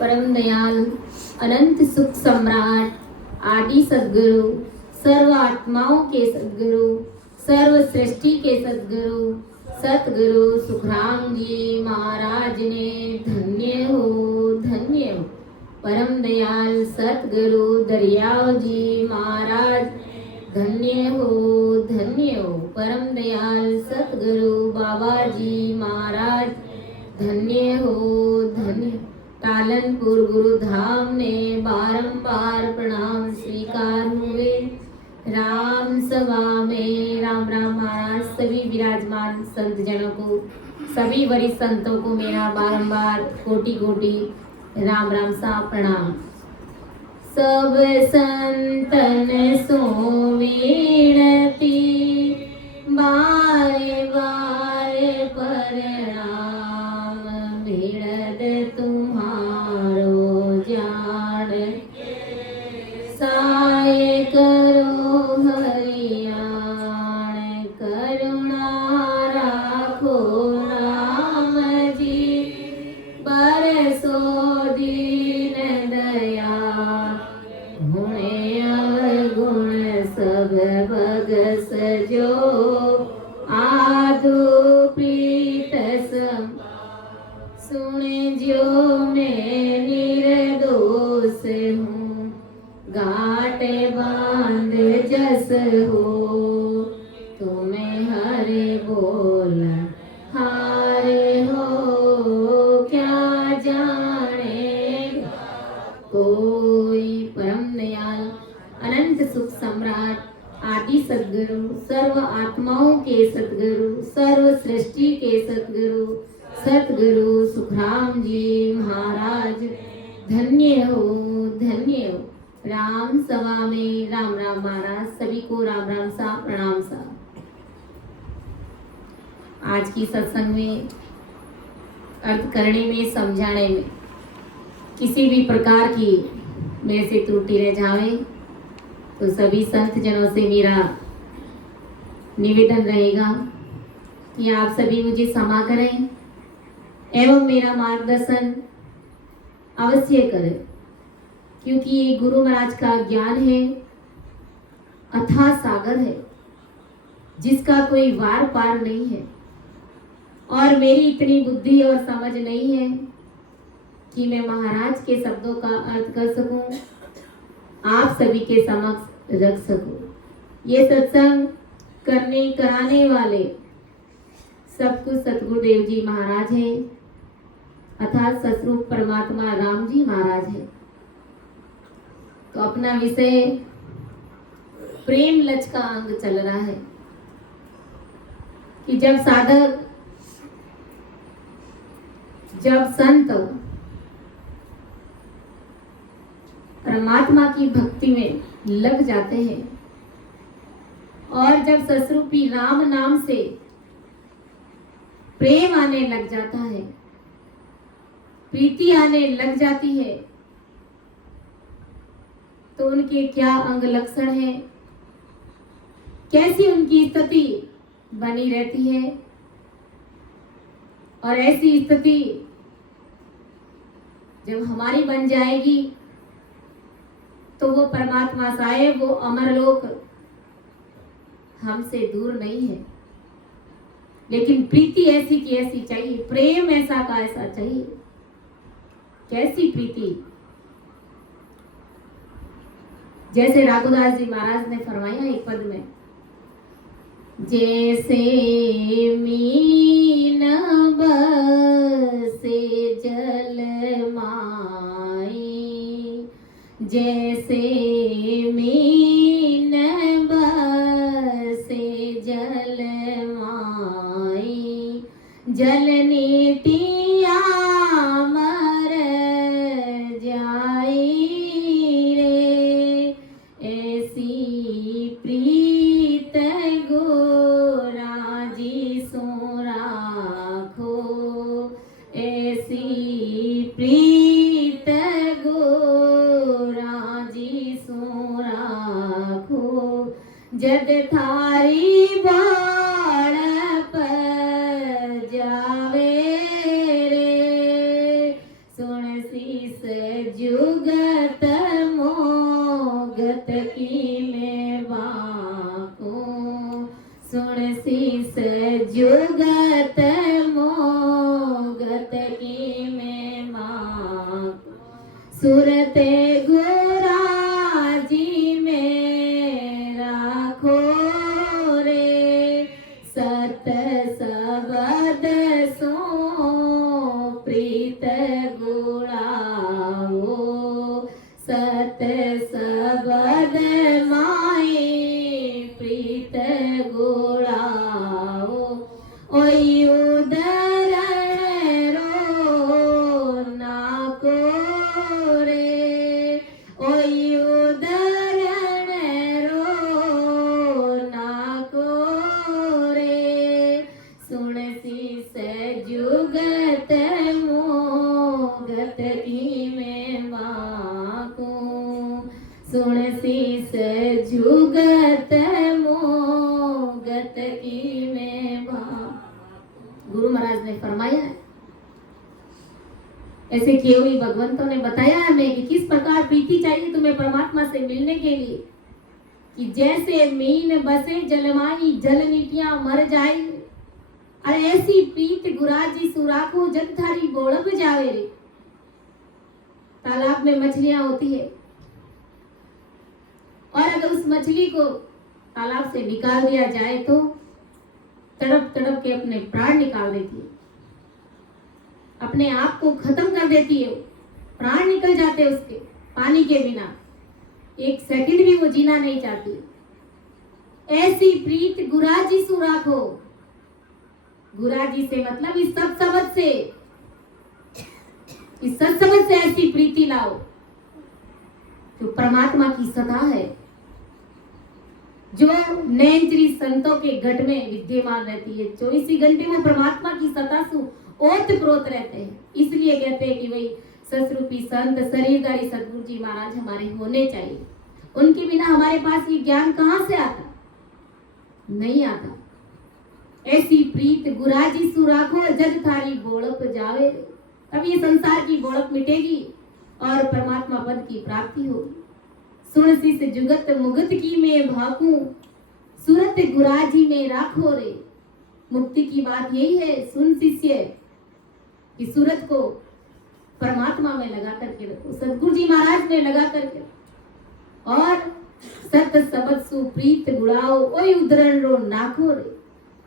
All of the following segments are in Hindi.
परम दयाल अनंत सुख सम्राट आदि सद्गुरु सर्व आत्माओं के सद्गुरु सर्व सृष्टि के सद्गुरु सतगुरु सुखराम जी महाराज ने धन्य हो धन्य हो। परम दयाल सतगुरु दरियाव जी महाराज धन्य हो धन्य हो। परम दयाल सतगुरु बाबा जी महाराज धन्य हो धन्य। टालनपुर गुरुधाम में बारंबार प्रणाम स्वीकार हुए। राम सभा में राम राम महाराज सभी विराजमान संत जनों को सभी वरिष्ठ संतों को मेरा बारंबार कोटि कोटि राम राम सा प्रणाम। सब संतन सो विनती बारे बारे प्रणाम भिड़द तुम्हारो जान साय करो हरियाण करुणा राखो राम जी बरसो दीन दया गुणे अवगुण सब भग सजो आधु प्रीत सम सुने जो मैं निर्दोष हूँ घाट बांध जस हो तुम्हें हरे बोल हारे हो क्या जाने कोई। परम दयाल अनंत सुख सम्राट आदि सद्गुरु सर्व आत्माओं के सद्गुरु सर्व सृष्टि के सद्गुरु सतगुरु सुखराम जी महाराज धन्य हो धन्य हो। राम सभा में राम राम महाराज सभी को राम राम सा प्रणाम सा। आज की सत्संग में अर्थ करने में समझाने में किसी भी प्रकार की मेरे से त्रुटि रह जाए तो सभी संत जनों से मेरा निवेदन रहेगा कि आप सभी मुझे क्षमा करें एवं मेरा मार्गदर्शन अवश्य करें, क्योंकि ये गुरु महाराज का ज्ञान है, अथाह सागर है जिसका कोई वार पार नहीं है। और मेरी इतनी बुद्धि और समझ नहीं है कि मैं महाराज के शब्दों का अर्थ कर सकूं, आप सभी के समक्ष रख सकूं। ये सत्संग करने कराने वाले सब कुछ सतगुरुदेव जी महाराज हैं, अर्थात सतरूप परमात्मा राम जी महाराज हैं। तो अपना विषय प्रेम लच का अंग चल रहा है कि जब साधक जब संत परमात्मा की भक्ति में लग जाते हैं और जब ससरूपी राम नाम से प्रेम आने लग जाता है, प्रीति आने लग जाती है, तो उनके क्या अंग लक्षण है, कैसी उनकी स्थिति बनी रहती है। और ऐसी स्थिति जब हमारी बन जाएगी तो वो परमात्मा साहेब, वो अमरलोक हमसे दूर नहीं है। लेकिन प्रीति ऐसी की ऐसी चाहिए, प्रेम ऐसा का ऐसा चाहिए। कैसी प्रीति, जैसे राघुदास जी महाराज ने फरमाया एक पद में, जैसे मीन बसे जल माई, जैसे मीन बसे जल माई, जल नीतिया मर जाई रे, ऐसी प्रीत गोरा जी सो राखो, ऐसी प्रीत गोरा जी सो राखो, जद थारी बाण पर जावे रे, सुन शीस जुगत मोगत की में माँ सुरते गुराजी में राखो रे सत सबद सो प्रीत गुणाओ सत सबद माए प्रीत गुणाओ ओई उदर रो ना को रे ओई उदर रो ना को रे सुन शीस जुगत मोगत की में माको सुन शीस जुगत मोगत की में गुरु महाराज ने फरमाया है, ऐसे केवली भगवंतों ने बताया हमें कि किस प्रकार प्रीति चाहिए तुम्हें परमात्मा से मिलने के लिए, कि जैसे मीन बसे जलमाई जल नीटियां मर जाए, अरे ऐसी प्रीत गुराजी सुराखो जग थारी बोड़क जावे रे। तालाब में मछलियां होती है और अगर उस मछली को तालाब से निकाल दिया जाए तो तड़प तड़प के अपने प्राण निकाल देती है, अपने आप को खत्म कर देती है, प्राण निकल जाते हैं उसके पानी के बिना, एक सेकंड भी वो जीना नहीं चाहती। ऐसी प्रीत गुराजी सुराखो, गुराजी से मतलब इस सत्सबद से, इस सत्सबद से ऐसी प्रीति लाओ जो परमात्मा की सदा है, जो नैंचरी संतों के घट में विद्यमान रहती है। 24 घंटे वो परमात्मा की सता से ओत प्रोत रहते हैं। इसलिए कहते हैं कि भाई ससरूपी संत शरीरधारी सदगुरु जी महाराज हमारे होने चाहिए, उनके बिना हमारे पास ये ज्ञान कहां से आता, नहीं आता। ऐसी प्रीत गुराजी सुराखो जग थारी बोड़प जावे, तब ये संसार की बोड़प मिटेगी और परमात्मा पद की प्राप्ति होगी। सुन शीस जुगत मुगत की में भाकू सूरत गुराजी में राखो रे। मुक्ति की बात यही है सुन शिष्य कि सूरत को परमात्मा में लगा करके रखो, सदगुरु जी महाराज में लगा करके, और सत सबद सुप्रीत गुड़ाओ ओय उदरण रो नाखो रे।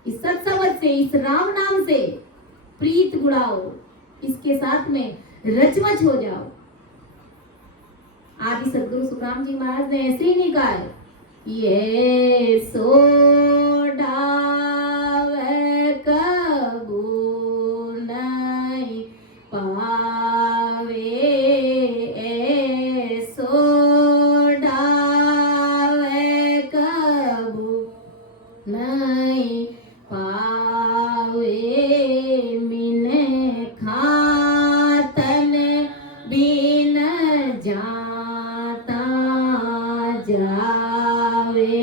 इस सत सबद से, इस राम नाम से प्रीत गुड़ाओ, इसके साथ में रचमच हो जाओ। आदि सदगुरु सुखराम जी महाराज ने ऐसे ही नहीं कहा है, ये सोडावे कबू नहीं पावे, ए सोडावे कबू नहीं पावे, मिने खातन बिन जाता जावे,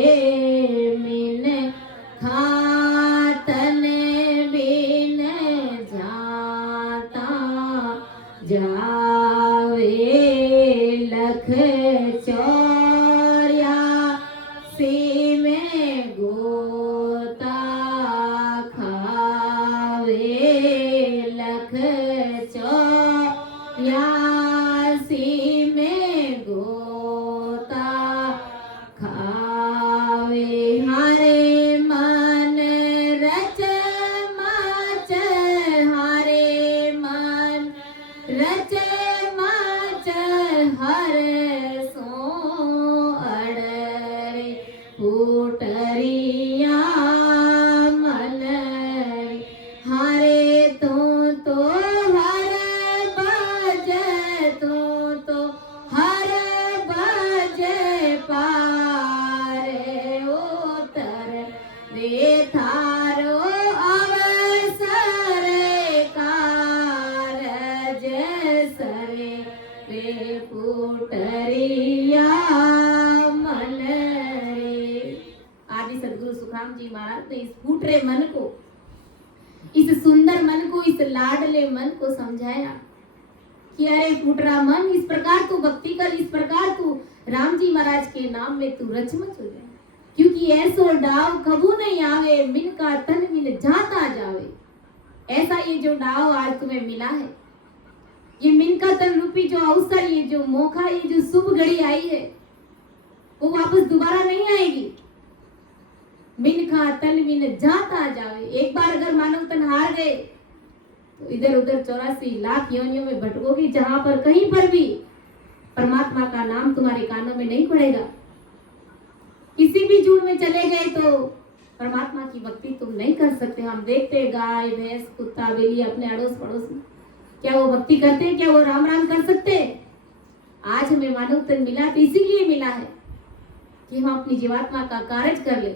मिन खातन बिन जाता जावे, लख चौर्यासी में गोता खावे, लख चौर्यासी में गोता खावे, हरे मन रच मच, हरे मन रच मच हर सो अड़रे फूटरिया मन रे, हरे तो हर बज, तो हर बज पारे उतर दे थारो अवसर कारज सरे रे फूटरिया मन रे। आदि सदगुरु सुखराम जी महाराज ने इस फूटरे मन को, इस सुंदर मन को, इस लाडले मन को समझाया कि अरे फूटरा मन, इस प्रकार तू भक्ति कर, इस प्रकार तू राम जी महाराज के नाम में तू रचमच हो जाए। क्योंकि ऐसो डाव कबू नहीं आवे, मिन का तन मिन जाता जावे। ऐसा ये जो डाव आज तुम्हें मिला है, ये मिन का तन रूपी जो अवसर, ये जो मौका, ये जो शुभ घड़ी आई है, वो वापस दोबारा नहीं आएगी। मिन का तन मिन जाता जावे। एक बार अगर मानव तन हार गए तो इधर उधर 84 लाख योनियों में भटकोगे, जहां पर कहीं पर भी परमात्मा का नाम तुम्हारे कानों में नहीं पड़ेगा। किसी भी झूठ में चले गए तो परमात्मा की भक्ति तुम नहीं कर सकते। हम देखते गाय भैंस कुत्ता बिल्ली अपने अड़ोस पड़ोस में, क्या वो भक्ति करते हैं? क्या वो राम राम कर सकते हैं? आज हमें मानव तन मिला तो इसीलिए मिला है कि हम अपनी जीवात्मा का कार्य कर ले,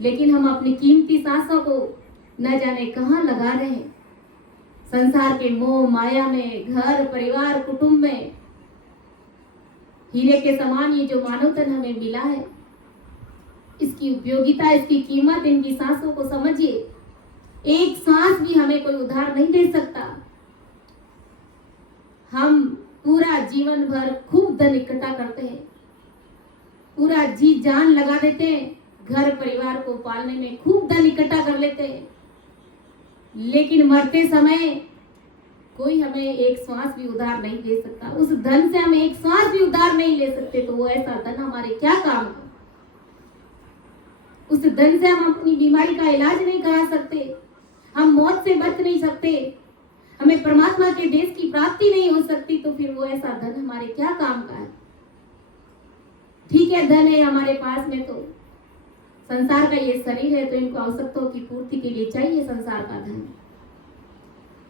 लेकिन हम अपनी कीमती सांसों को न जाने कहाँ लगा रहे हैं। संसार के मोह माया में, घर परिवार कुटुंब में, हीरे के समान ये जो मानव तन हमें मिला है, इसकी उपयोगिता, इसकी कीमत, इनकी सांसों को समझिए। एक सांस भी हमें कोई उधार नहीं दे सकता। हम पूरा जीवन भर खूब धन इकट्ठा करते हैं, पूरा जी जान लगा देते हैं, घर परिवार को पालने में खूब धन इकट्ठा कर लेते हैं, लेकिन मरते समय कोई हमें एक श्वास भी उधार नहीं दे सकता। उस धन से हम एक श्वास भी उधार नहीं ले सकते, तो वो ऐसा धन हमारे क्या काम का? उस धन से हम अपनी बीमारी का इलाज नहीं करा सकते, हम मौत से बच नहीं सकते, हमें परमात्मा के देश की प्राप्ति नहीं हो सकती, तो फिर वो ऐसा धन हमारे क्या काम का है? ठीक है, धन है हमारे पास में, तो संसार का ये शरीर है, तो इनको आवश्यकताओं की पूर्ति के लिए चाहिए संसार का धन,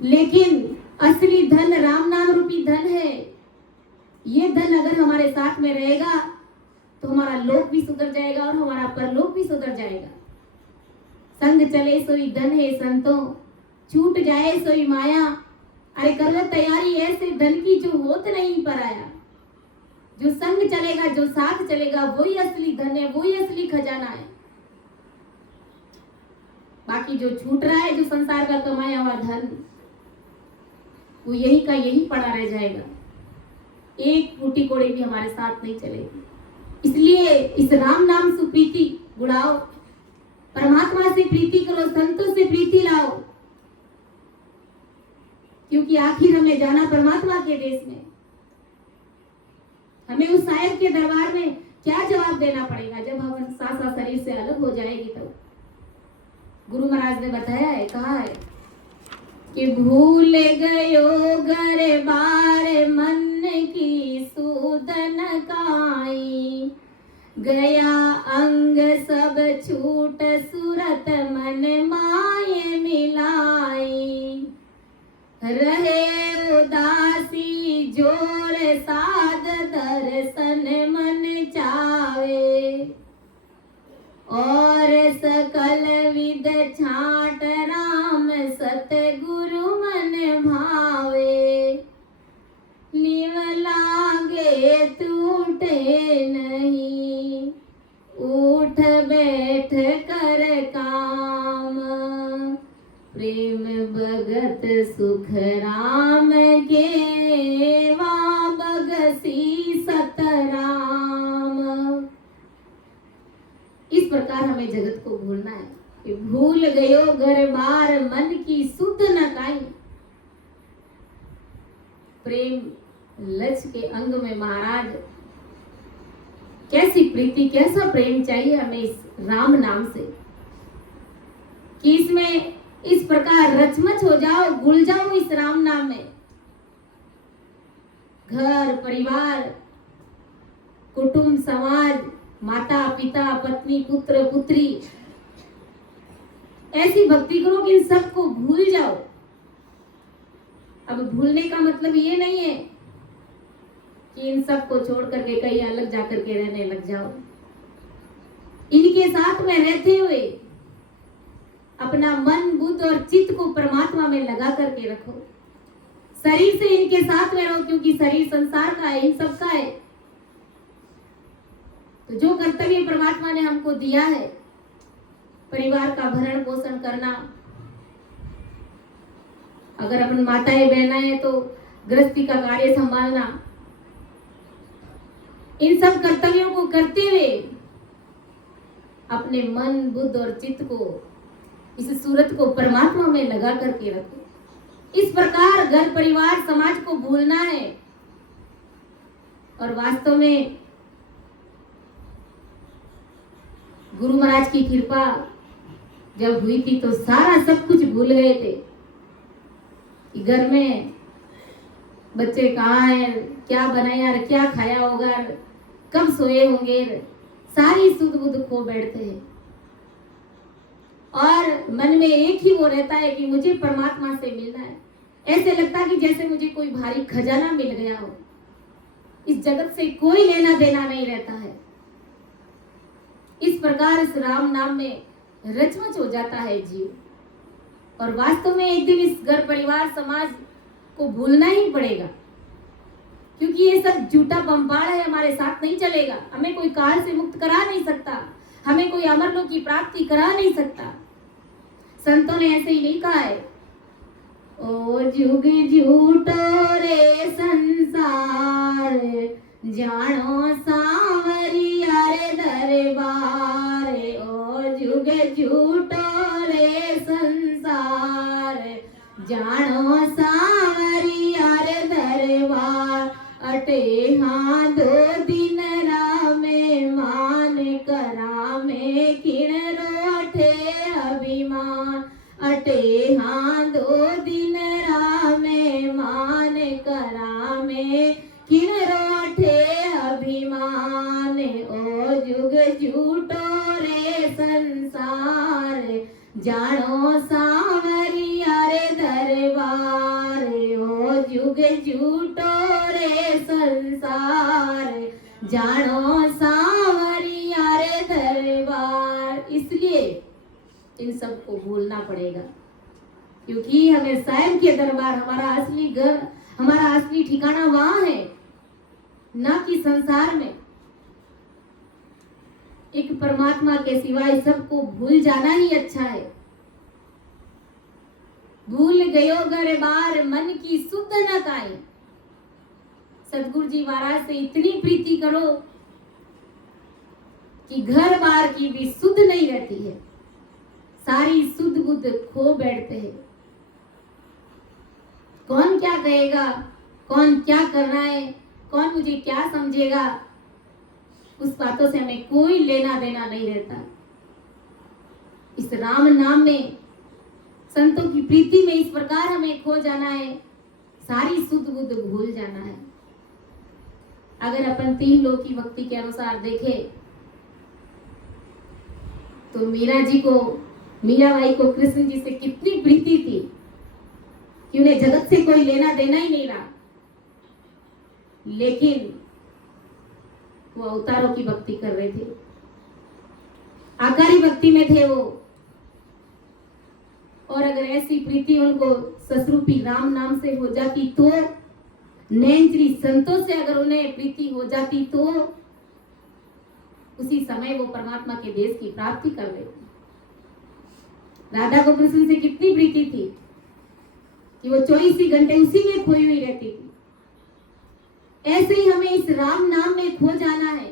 लेकिन असली धन राम नाम रूपी धन है। ये धन अगर हमारे साथ में रहेगा तो हमारा लोक भी सुधर जाएगा और हमारा परलोक भी सुधर जाएगा। संग चले सोई धन है संतों, छूट जाए सोई माया। अरे करो तैयारी ऐसे धन की जो होत नहीं पर आया। जो संग चलेगा, जो साथ चलेगा, वही असली धन है, वही असली खजाना है। बाकी जो छूट रहा है, जो संसार का कमाया हुआ धन, वो यही का यही पड़ा रह जाएगा, एक फूटी कोड़ी भी हमारे साथ नहीं चलेगी। इसलिए इस राम नाम सुप्रीति गुड़ाओ, परमात्मा से प्रीति करो, संतों से प्रीति लाओ, क्योंकि आखिर हमें जाना परमात्मा के देश में। हमें उस साहिब के दरबार में क्या जवाब देना पड़ेगा जब हम सांसा शरीर से अलग हो जाएगी। तो गुरु महाराज ने बताया है, कहा है कि भूल गयो घर बार मन की सूदन काई, गया अंग सब छूट सूरत मन माये मिलाई, रहे उदासी जोर साध दर्शन मन चावे, और सकल विद छाट राम सतगुरु मन भावे, लिव लागे टूटे नहीं, उठ बैठ कर काम, प्रेम भगत सुख राम के, वा बगसी सतराम। इस प्रकार हमें जगत को भूलना है कि भूल गयो घर बार मन की सुध न काई। प्रेम लच के अंग में महाराज, कैसी प्रीति, कैसा प्रेम चाहिए हमें इस राम नाम से कि इसमें इस प्रकार रचमच हो जाओ, घुल जाओ इस राम नाम में। घर परिवार कुटुंब समाज, माता पिता पत्नी पुत्र पुत्री, ऐसी भक्ति करो कि इन सबको भूल जाओ। अब भूलने का मतलब ये नहीं है कि इन सबको छोड़ करके कहीं अलग जाकर के रहने लग जाओ। इनके साथ में रहते हुए अपना मन बुद्ध और चित्त को परमात्मा में लगा करके रखो। शरीर से इनके साथ में रहो, क्योंकि शरीर संसार का है, इन सबका है। तो जो कर्तव्य परमात्मा ने हमको दिया है, परिवार का भरण पोषण करना, अगर अपन माताएं बहनाएं हैं तो गृहस्थी का कार्य संभालना, इन सब कर्तव्यों को करते हुए अपने मन, बुद्धि और चित्त को, इस सूरत को परमात्मा में लगा करके रखो। इस प्रकार घर, परिवार, समाज को भूलना है। और वास्तव में गुरु महाराज की कृपा जब हुई थी तो सारा सब कुछ भूल गए थे कि घर में बच्चे कहाँ हैं, क्या बनाया, क्या खाया होगा, कब सोए होंगे, सारी सुध बुध खो बैठते हैं। और मन में एक ही वो रहता है कि मुझे परमात्मा से मिलना है। ऐसे लगता है कि जैसे मुझे कोई भारी खजाना मिल गया हो। इस जगत से कोई लेना देना नहीं रहता है। इस प्रकार इस राम नाम में रचमच हो जाता है जीव। और वास्तव में एक दिन इस घर, परिवार, समाज को भूलना ही पड़ेगा, क्योंकि ये सब झूठा पंपाड़ है, हमारे साथ नहीं चलेगा। हमें कोई काल से मुक्त करा नहीं सकता, हमें कोई अमरलोक की प्राप्ति करा नहीं सकता। संतों ने ऐसे ही नहीं कहा है, ओ जुग झूठो रे संसार, जानो सांवरिया रे दरबार। ओ जुग झूठो रे संसार, जानो सांवरिया रे दरबार। अटे हाँ दो दिन रामे मान करा में किण रोठे अभिमान। अटे हाँ दो दिन रामे मान करा में किण रोठे अभिमान। ओ जुग झूठो रे संसार, जानो सांवरिया रे दरबार। ओ जुग झूठो रे संसार, जानो सांवरिया रे दरबार। इसलिए इन सबको भूलना पड़ेगा, क्योंकि हमें साहिब के दरबार, हमारा असली घर, हमारा असली ठिकाना वहां है, ना कि संसार में। एक परमात्मा के सिवाय सबको भूल जाना ही अच्छा है। भूल गयो घर बार, मन की सुध न काई। सदगुरु जी महाराज से इतनी प्रीति करो कि घर बार की भी सुध नहीं रहती है, सारी सुध बुध खो बैठते हैं। कौन क्या कहेगा, कौन क्या करना है, कौन मुझे क्या समझेगा, उस बातों से हमें कोई लेना देना नहीं रहता। इस राम नाम में, संतों की प्रीति में इस प्रकार हमें खो जाना है, सारी सुध बुध भूल जाना है। अगर अपन तीन लोग की भक्ति के अनुसार देखें तो मीरा जी को, मीराबाई को कृष्ण जी से कितनी प्रीति थी कि उन्हें जगत से कोई लेना देना ही नहीं रहा, लेकिन वो अवतारों की भक्ति कर रहे थे, आकारी भक्ति में थे वो। और अगर ऐसी प्रीति उनको ससरूपी राम नाम से हो जाती तो, नैनश्री संतों से अगर उन्हें प्रीति हो जाती तो, उसी समय वो परमात्मा के देश की प्राप्ति कर लेते। राधा को कृष्ण से कितनी प्रीति थी कि वो 24 ही घंटे उसी में खोई हुई रहती थी। ऐसे ही हमें इस राम नाम में खो जाना है,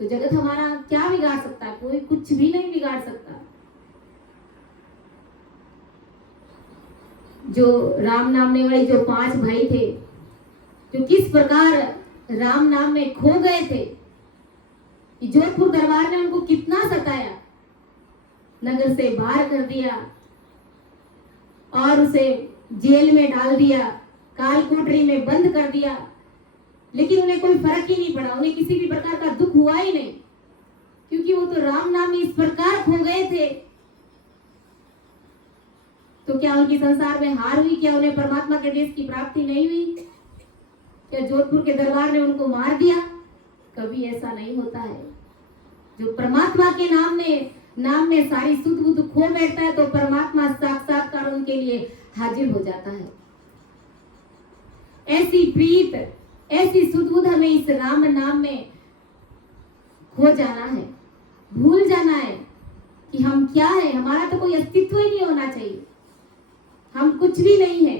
तो जगत हमारा क्या बिगाड़ सकता है? कोई कुछ भी नहीं बिगाड़ सकता। जो राम नामने वाले जो 5 भाई थे, जो किस प्रकार राम नाम में खो गए थे, कि जोधपुर दरबार ने उनको कितना सताया, नगर से बाहर कर दिया और उसे जेल में डाल दिया, काल कोठरी में बंद कर दिया, लेकिन उन्हें कोई फर्क ही नहीं पड़ा, उन्हें किसी भी प्रकार का दुख हुआ ही नहीं, क्योंकि वो तो राम नाम में इस प्रकार खो गए थे। तो क्या उनकी संसार में हार हुई? क्या उन्हें परमात्मा के देश की प्राप्ति नहीं हुई? क्या जोधपुर के दरबार ने उनको मार दिया? कभी ऐसा नहीं होता है। जो परमात्मा के नाम में सारी सुध बुध खो बैठता है, तो परमात्मा साक्षात्कार उनके लिए हाजिर हो जाता है। ऐसी प्रीत, ऐसी सुध बुध हमें इस राम नाम में खो जाना है, भूल जाना है कि हम क्या है। हमारा तो कोई अस्तित्व ही नहीं होना चाहिए, हम कुछ भी नहीं है।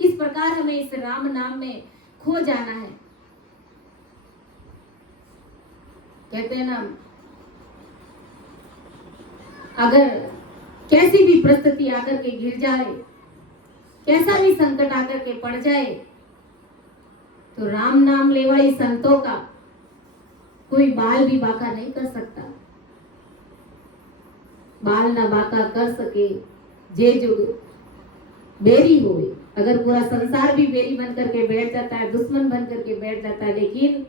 इस प्रकार हमें इस राम नाम में खो जाना है। कहते हैं ना, अगर कैसी भी परिस्थिति आकर के गिर जाए, कैसा भी संकट आकर के पड़ जाए, तो राम नाम लेवाई संतों का कोई बाल भी बाका नहीं कर सकता। बाल ना बाका कर सके जे जो बेरी होवे। अगर पूरा संसार भी बेरी बन करके बैठ जाता है, दुश्मन बन करके बैठ जाता है, लेकिन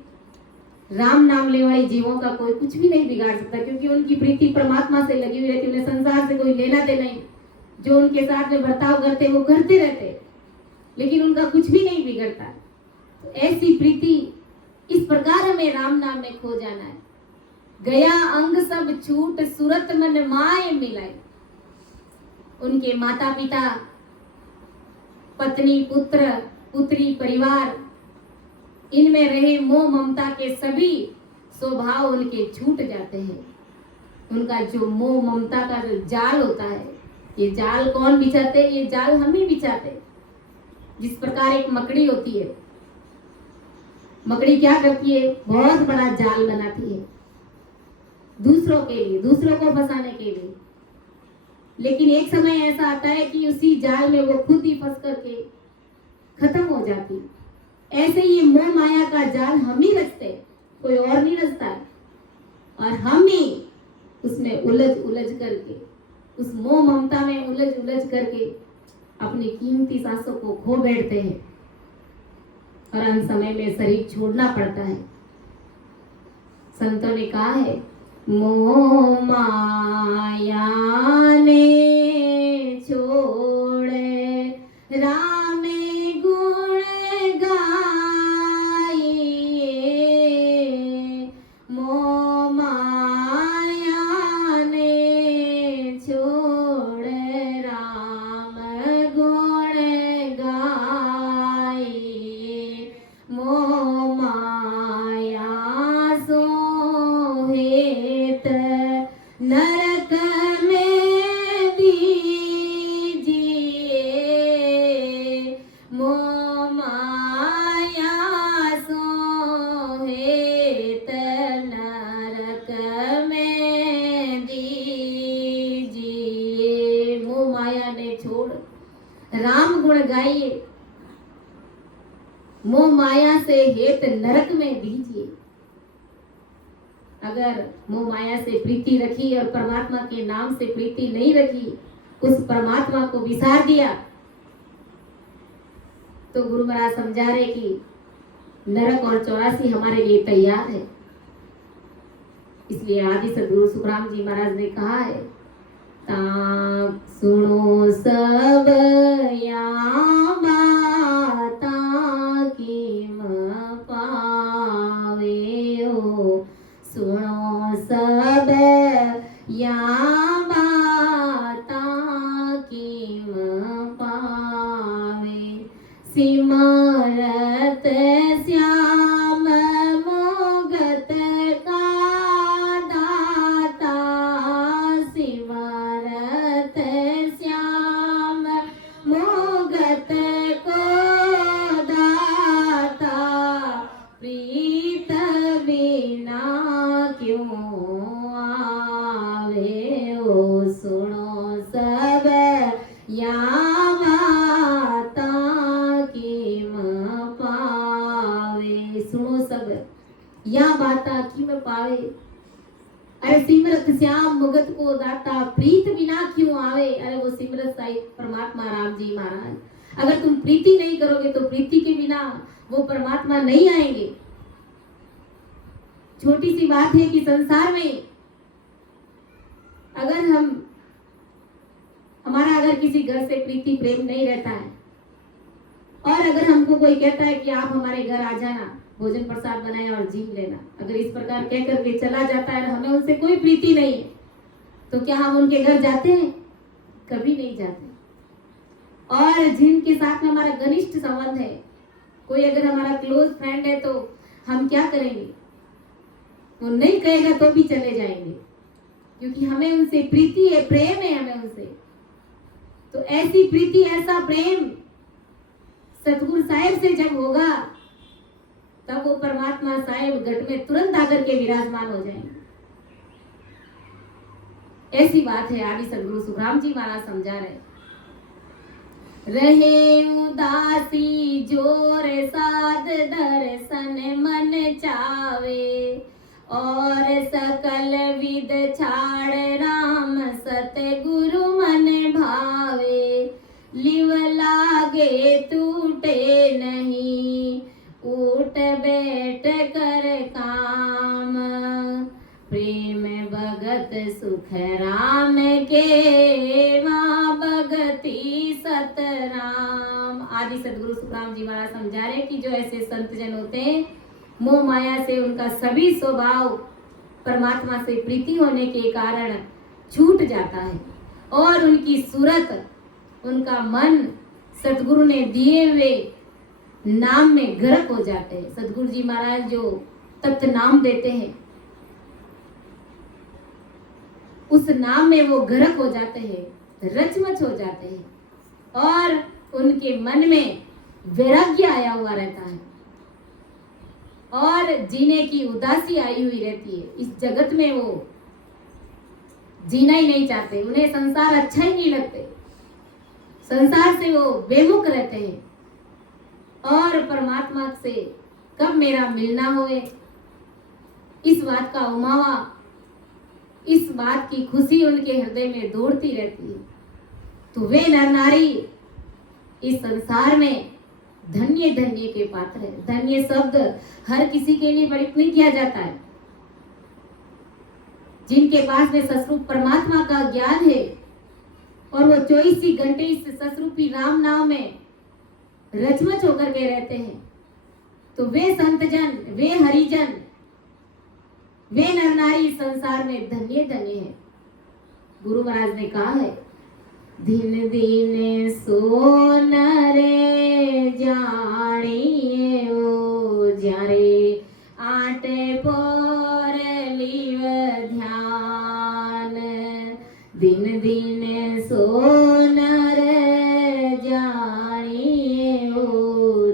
राम नाम लेवाई जीवों का कोई कुछ भी नहीं बिगाड़ सकता, क्योंकि उनकी प्रीति परमात्मा से लगी हुई रहती है। उन्हें संसार से कोई लेना देना नहीं। जो उनके साथ में बर्ताव करते वो करते रहते, लेकिन उनका कुछ भी नहीं बिगड़ता। तो ऐसी प्रीति, इस प्रकार हमें राम नाम में खो जाना है। गया अंग सब छूट, सूरत मन माए मिलाए। उनके माता पिता, पत्नी, पुत्र, पुत्री, परिवार, इनमें रहे मोह ममता के सभी स्वभाव उनके छूट जाते हैं। उनका जो मोह ममता का जो जाल होता है, ये जाल कौन बिछाते? ये जाल हम ही बिछाते। जिस प्रकार एक मकड़ी होती है, मकड़ी क्या करती है? बहुत बड़ा जाल बनाती है दूसरों के लिए, दूसरों को फंसाने के लिए। लेकिन एक समय ऐसा आता है कि उसी जाल में वो खुद ही फंस करके खत्म हो जाती। ऐसे ही मोह माया का जाल हम ही रचते, कोई और नहीं रचता है। और हम ही उसमें उलझ उलझ करके, उस मोह ममता में उलझ उलझ करके अपनी कीमती सांसों को खो बैठते हैं और अंत समय में शरीर छोड़ना पड़ता है। संतों ने कहा है, मोह माया ने छोड़े राम गुण गाइए। मोह माया ने छोड़े राम गुण गाइए। मोह माया सोहेत नरक में दीजिए। मोह माया सोहेत नरक में दीजिए। मोह माया ने छोड़ राम गुण गाइए, मोह माया से हेत नरक में दीजिए। अगर मोह माया से प्रीति रखी और परमात्मा के नाम से प्रीति नहीं रखी, उस परमात्मा को विसार दिया, तो गुरु महाराज समझा रहे कि नरक और 84 हमारे लिए तैयार है। इसलिए आदि सद्गुरु सुखराम जी महाराज ने कहा है, ताक सुनो सब या बाता कीम पावे हो। सुनो सब या बाता कीम पावे। सिमरत श्याम मोगत का दाता। सिमरत श्याम मोगत को दाता। प्रीत बिना क्यों आवे ओ। सुनो सब या बाता कीम पावे। सुनो सब या बाता कीम पावे। अरे सिमरत श्याम मुगत को दाता, प्रीत बिना क्यों आवे। अरे वो सिमरत साई परमात्मा राम जी महाराज, अगर तुम प्रीति नहीं करोगे तो प्रीति के बिना वो परमात्मा नहीं आएंगे। छोटी सी बात है कि संसार में अगर हमारा अगर किसी घर से प्रीति प्रेम नहीं रहता है, और अगर हमको कोई कहता है कि आप हमारे घर आ जाना, भोजन प्रसाद बनाए और जीव लेना, अगर इस प्रकार कह करके चला जाता है, हमें उनसे कोई प्रीति नहीं है, तो क्या हम उनके घर जाते हैं? कभी नहीं जाते। और जिनके साथ में हमारा घनिष्ठ संबंध है, कोई अगर हमारा क्लोज फ्रेंड है, तो हम क्या करेंगे? वो नहीं कहेगा तो भी चले जाएंगे, क्योंकि हमें उनसे प्रीति है, प्रेम है हमें उनसे। तो ऐसी प्रीति, ऐसा प्रेम सतगुरु साहिब से जब होगा, तब वो परमात्मा साहेब घट में तुरंत आकर के विराजमान हो जाएंगे। ऐसी बात है। आदि सदगुरु सुखराम जी महाराज समझा रहे उदासी जोर साध दर्शन मन चावे, और सकल विद छाड़ राम सतगुरु मन भावे, लिव लागे टूटे नहीं उठ बैठ कर काम, प्रेम भगत सुख राम के माँ भगती सतराम। आदि सदगुरु सुखराम जी महाराज समझा रहे कि जो ऐसे संत जन होते हैं, मोह माया से उनका सभी स्वभाव परमात्मा से प्रीति होने के कारण छूट जाता है, और उनकी सूरत, उनका मन सतगुरु ने दिए हुए नाम में गर्क हो जाते हैं। सतगुरु जी महाराज जो तत्व नाम देते हैं, उस नाम में वो गर्क हो जाते हैं, रचमच हो जाते हैं, और उनके मन में वैराग्य आया हुआ रहता है, और जीने की उदासी आई हुई रहती है। इस जगत में वो जीना ही नहीं चाहते, उन्हें संसार अच्छा ही नहीं लगते, संसार से वो बेमुख रहते हैं, और परमात्मा से कब मेरा मिलना होए, इस बात का उमावा, इस बात की खुशी उनके हृदय में दौड़ती रहती है। तो वे नर नारी इस संसार में धन्य धन्य के पात्र है। धन्य शब्द हर किसी के लिए प्रयुक्त नहीं किया जाता है। जिनके पास में ससरूप परमात्मा का ज्ञान है, और वो 24 ही घंटे इस ससरूपी राम नाम में रचमच होकर के रहते हैं, तो वे संत जन, वे हरिजन, वे नर नारी संसार में धन्य धन्य है। गुरु महाराज ने कहा है, दिन दिन सो नरे जानिए ओ जारे, आटे पोर लीव ध्यान, दिन दिन सो नर जानिए ओ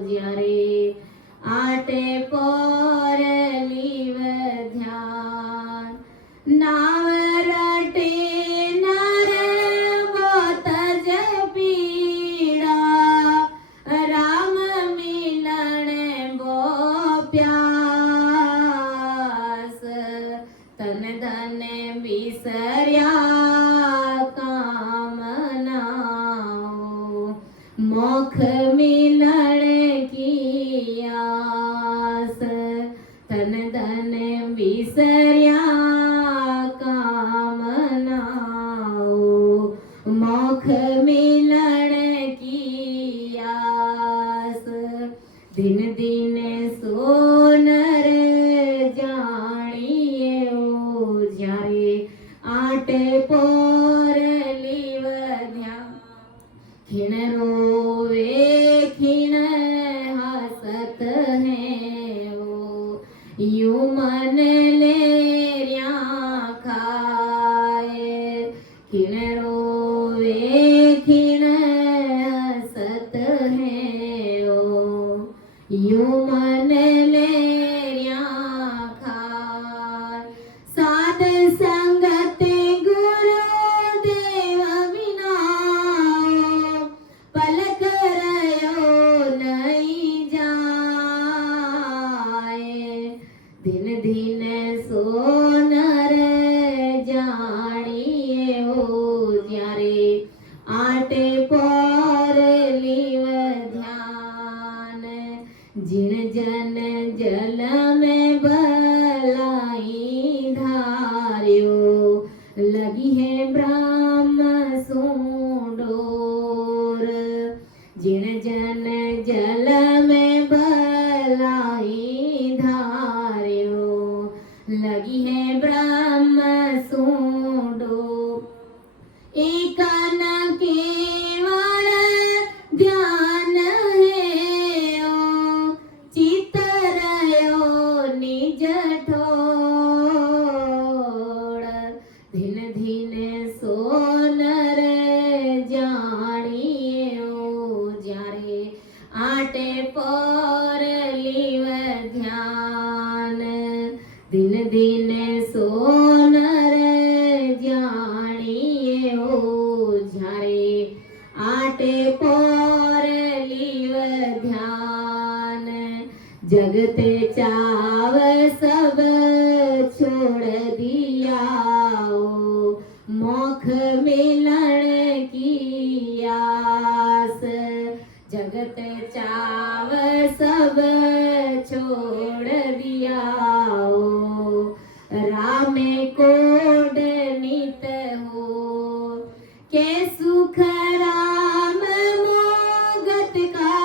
जारे, आटे पोर लीव ध्यान, नाव रटे नर बहुत जपीड़ा, राम मिलन बो प्यास, तन धन बिसर्या कामना, मोख मिलन की आस, तन धन बिसर्या कामना, मोख मिलन की आस, दिन दिन सो नर जानिए ओ जारे, आटे पोर लीव ध्यान, खिन रोवे खिन हसत है ओ, यूं मन लेरिया खाए, खिन रोवे खिन हसत है ओ, यूं मन लेरिया खाए, साध संगत गुरु देव बिना, पलक रयो नहीं जाए, दिन दिन सो नर जानिए हो जारे, आटे पोर लीव ध्यान, जिन जन जल में बलाई धार्यो, लगी है ब्रह्म सुंडोर, जिन जन जल में बलाई धार्यो, लगी है ब्रह्म सुंडो, एक न के आटे पोर लीव ध्यान, जगते चाव सब छोड़ दिया, मोख मिलन की आस। जगत चाव सब छोड़ दिया, राम कोड नित हो, के सुख राम मोगत का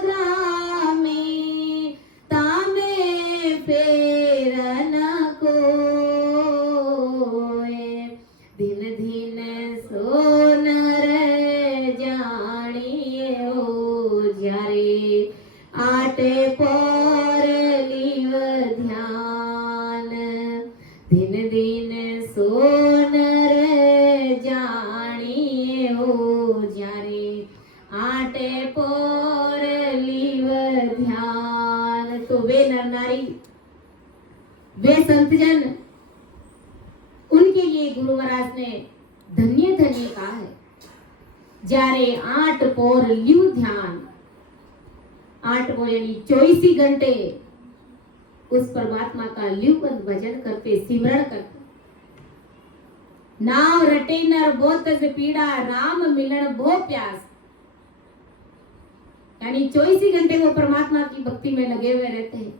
ग्रामे, तामे फेर न कोय, दिन दिन सोनर जानिए ओ जारे, आटे पोर लीव ध्यान, दिन दिन सोनर जानिए ओ जारे, आटे पोर लीव ध्यान। तो वे नर नारी, वे संतजन, उनके लिए गुरु महाराज ने धन्य धन्य कहा है। जारे आठ पोर ल्यू ध्यान, 8 पोर यानी 24 घंटे उस परमात्मा का ल्यूबंद भजन करते, सिमरण करते। नाव रटे नर बहुत से पीड़ा, राम मिलन बो प्यास। यानी 24 घंटे वो परमात्मा की भक्ति में लगे हुए रहते हैं।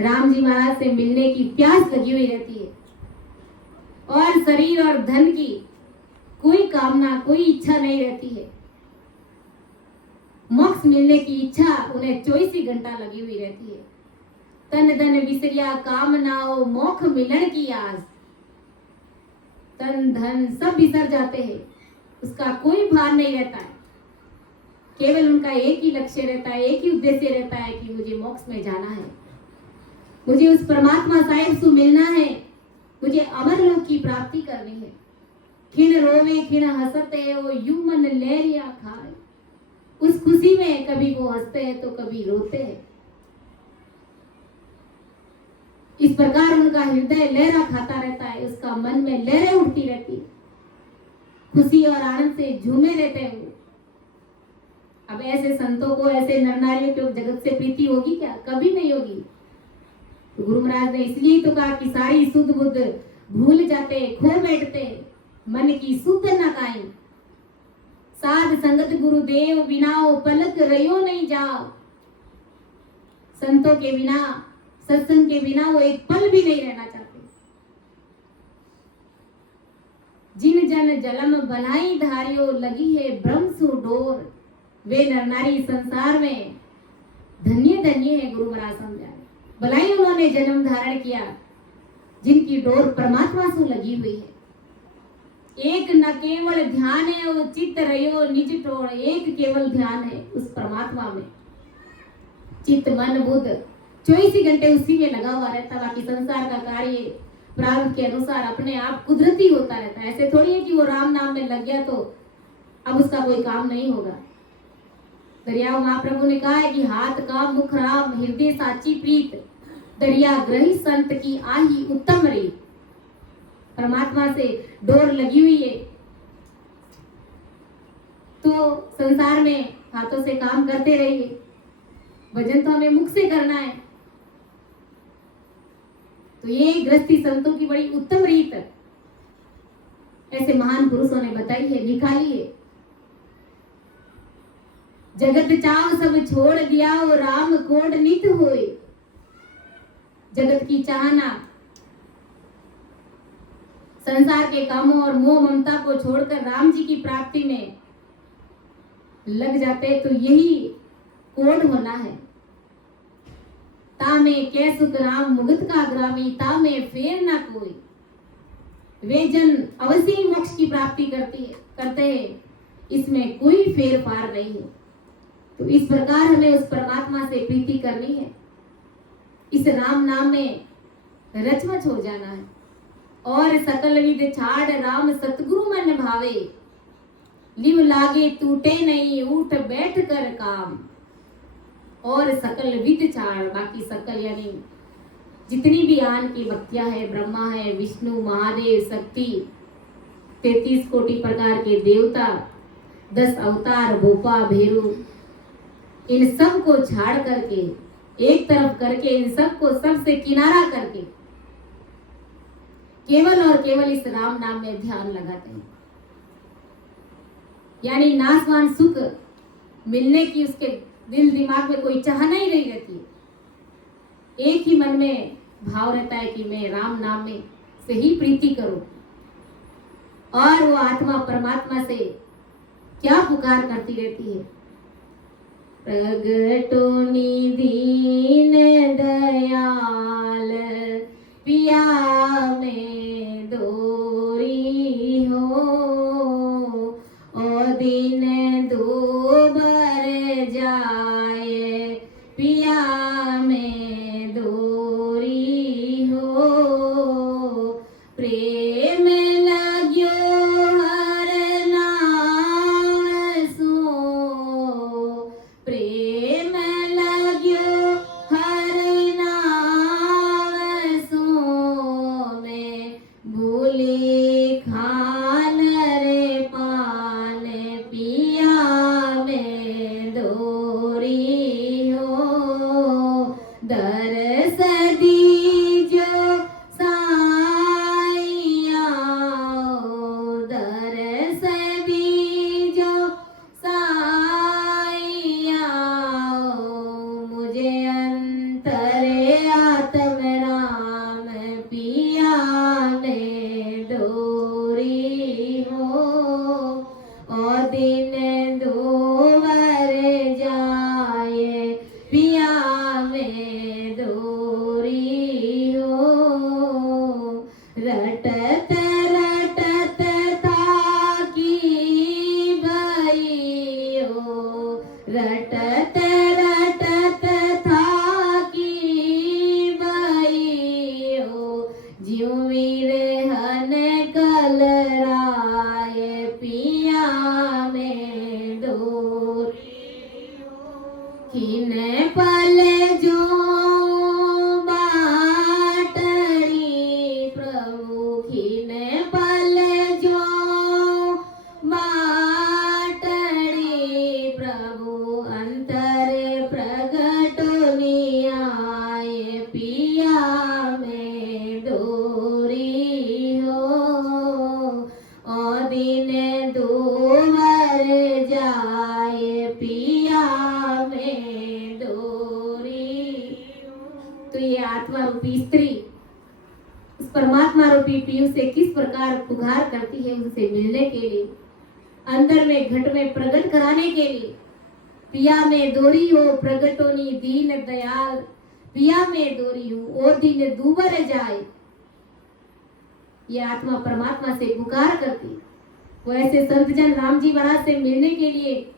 राम जी महाराज से मिलने की प्यास लगी हुई रहती है, और शरीर और धन की कोई कामना, कोई इच्छा नहीं रहती है। मोक्ष मिलने की इच्छा उन्हें 24 घंटा लगी हुई रहती है। तन धन विसरिया कामनाओ, मोक्ष मिलन की आस। तन धन सब बिसर जाते हैं, उसका कोई भार नहीं रहता है। केवल उनका एक ही लक्ष्य रहता है, एक ही उद्देश्य रहता है कि मुझे मोक्ष में जाना है, मुझे उस परमात्मा साहेब से मिलना है, मुझे अमर लोक की प्राप्ति करनी है। खिन रोवे खिन हंसते वो यू मन लहरिया खाए। उस खुशी में कभी वो हंसते हैं तो कभी रोते हैं। इस प्रकार उनका हृदय लहरा खाता रहता है, उसका मन में लहरें उठती रहती है, खुशी और आनंद से झूमे रहते हैं वो। अब ऐसे संतों को, ऐसे नर नारियों को जगत से प्रीति होगी क्या? कभी नहीं होगी। तो गुरु महाराज ने इसलिए तो कहा कि सारी सुध बुद्ध भूल जाते, खो बैठते, मन की सुध न काई। साध संगत गुरुदेव बिनाओ, पलक रयो नहीं जाओ। संतों के बिना, सत्संग के बिना वो एक पल भी नहीं रहना चाहते। जिन जन जलम बनाई धारियो, लगी है ब्रह्म सु डोर। वे नर नारी संसार में धन्य धन्य है। गुरु महाराज समझाए, भलाई उन्होंने जन्म धारण किया जिनकी डोर परमात्मा से लगी हुई है। एक न केवल ध्यान है वो चित्त रयो निज टोर। एक केवल ध्यान है उस परमात्मा में। चित्त मन बुद्ध 24 घंटे उसी में लगा हुआ रहता। बाकी संसार का कार्य प्रारब्ध के अनुसार अपने आप कुदरती होता रहता है। ऐसे थोड़ी है कि वो राम नाम में लग गया तो अब उसका कोई काम नहीं होगा। दरिया महाप्रभु ने कहा है कि हाथ का मुख राम, हृदय साची प्रीत, दरिया ग्रही संत की आही उत्तम रीत। परमात्मा से डोर लगी हुई है तो संसार में हाथों से काम करते रहिए। भजन तो हमें मुख से करना है। तो ये गृहस्थी संतों की बड़ी उत्तम रीत ऐसे महान पुरुषों ने बताई है, निकाली है। जगत चाव सब छोड़ दिया वो राम कोड नित होए। जगत की चाहना, संसार के कामों और मोह ममता को छोड़कर राम जी की प्राप्ति में लग जाते तो यही कोड होना है। तामे कै सुख राम मुगत का ग्रामी, तामे फेर ना कोई। वे जन अवश्य ही मोक्ष की प्राप्ति करते हैं, इसमें कोई फेर पार नहीं है। तो इस प्रकार हमें उस परमात्मा से प्रीति करनी है, इस राम नाम में रचमच हो जाना है। और सकल विद छाड़ राम सतगुरु मन भावे, लिव लागे टूटे नहीं उठ बैठ कर काम। और सकल विद छाड़, बाकी सकल यानी जितनी भी आन की भक्तियां है, ब्रह्मा है, विष्णु, महादेव, शक्ति, 33 कोटि प्रकार के देवता, 10 अवतार भोपा भेरू, इन सब को छाड़ करके एक तरफ करके इन सब को सबसे किनारा करके केवल और केवल इस राम नाम में ध्यान लगाते हैं। यानी नाशवान सुख मिलने की उसके दिल दिमाग में कोई चाहना ही नहीं रहती। एक ही मन में भाव रहता है कि मैं राम नाम में से ही प्रीति करूं। और वो आत्मा परमात्मा से क्या पुकार करती रहती है, प्रगटो निधीन दयाल पिया में दोरी हो, ओ दिन दोबर जाए पिया में दोरी हो, प्रेम लाग्यो हर नाम सो, प्रेम लाग्यो हर नाम सो, मैं भूली खान रे पान पिया में दोरी हो, दरस दीजो साईया, दरस दीजो साईया, मुझे अंतरे आत्म राम पिया में दोरी हो, और दिन दोवर जाए पिया में दोरी हो, रटत रटत थाकी भइयो, रटत रटत थाकी भइयो, ज्यों विरहन कलराए पिया में दोरी हो, किन पल जो बाटड़ी प्रभु, किन पल जो बाटड़ी प्रभु, अंतर प्रगट नियाय पिया में दोरी हो, और दिन दोवर जाए पिया में दोरी हो। तो ये आत्मा रूपी स्त्री उस परमात्मा रूपी पीयू से किस प्रकार पुकार करती है, उनसे मिलने के लिए, अंदर में घट में प्रकट कराने के लिए। पिया में दोरी हो प्रगटोनी दीन दयाल, पिया में दोरी हो ओ दिन दूबर जाए। ये आत्मा परमात्मा से पुकार करती। वो ऐसे संतजन राम जी महाराज से मिलने के लिए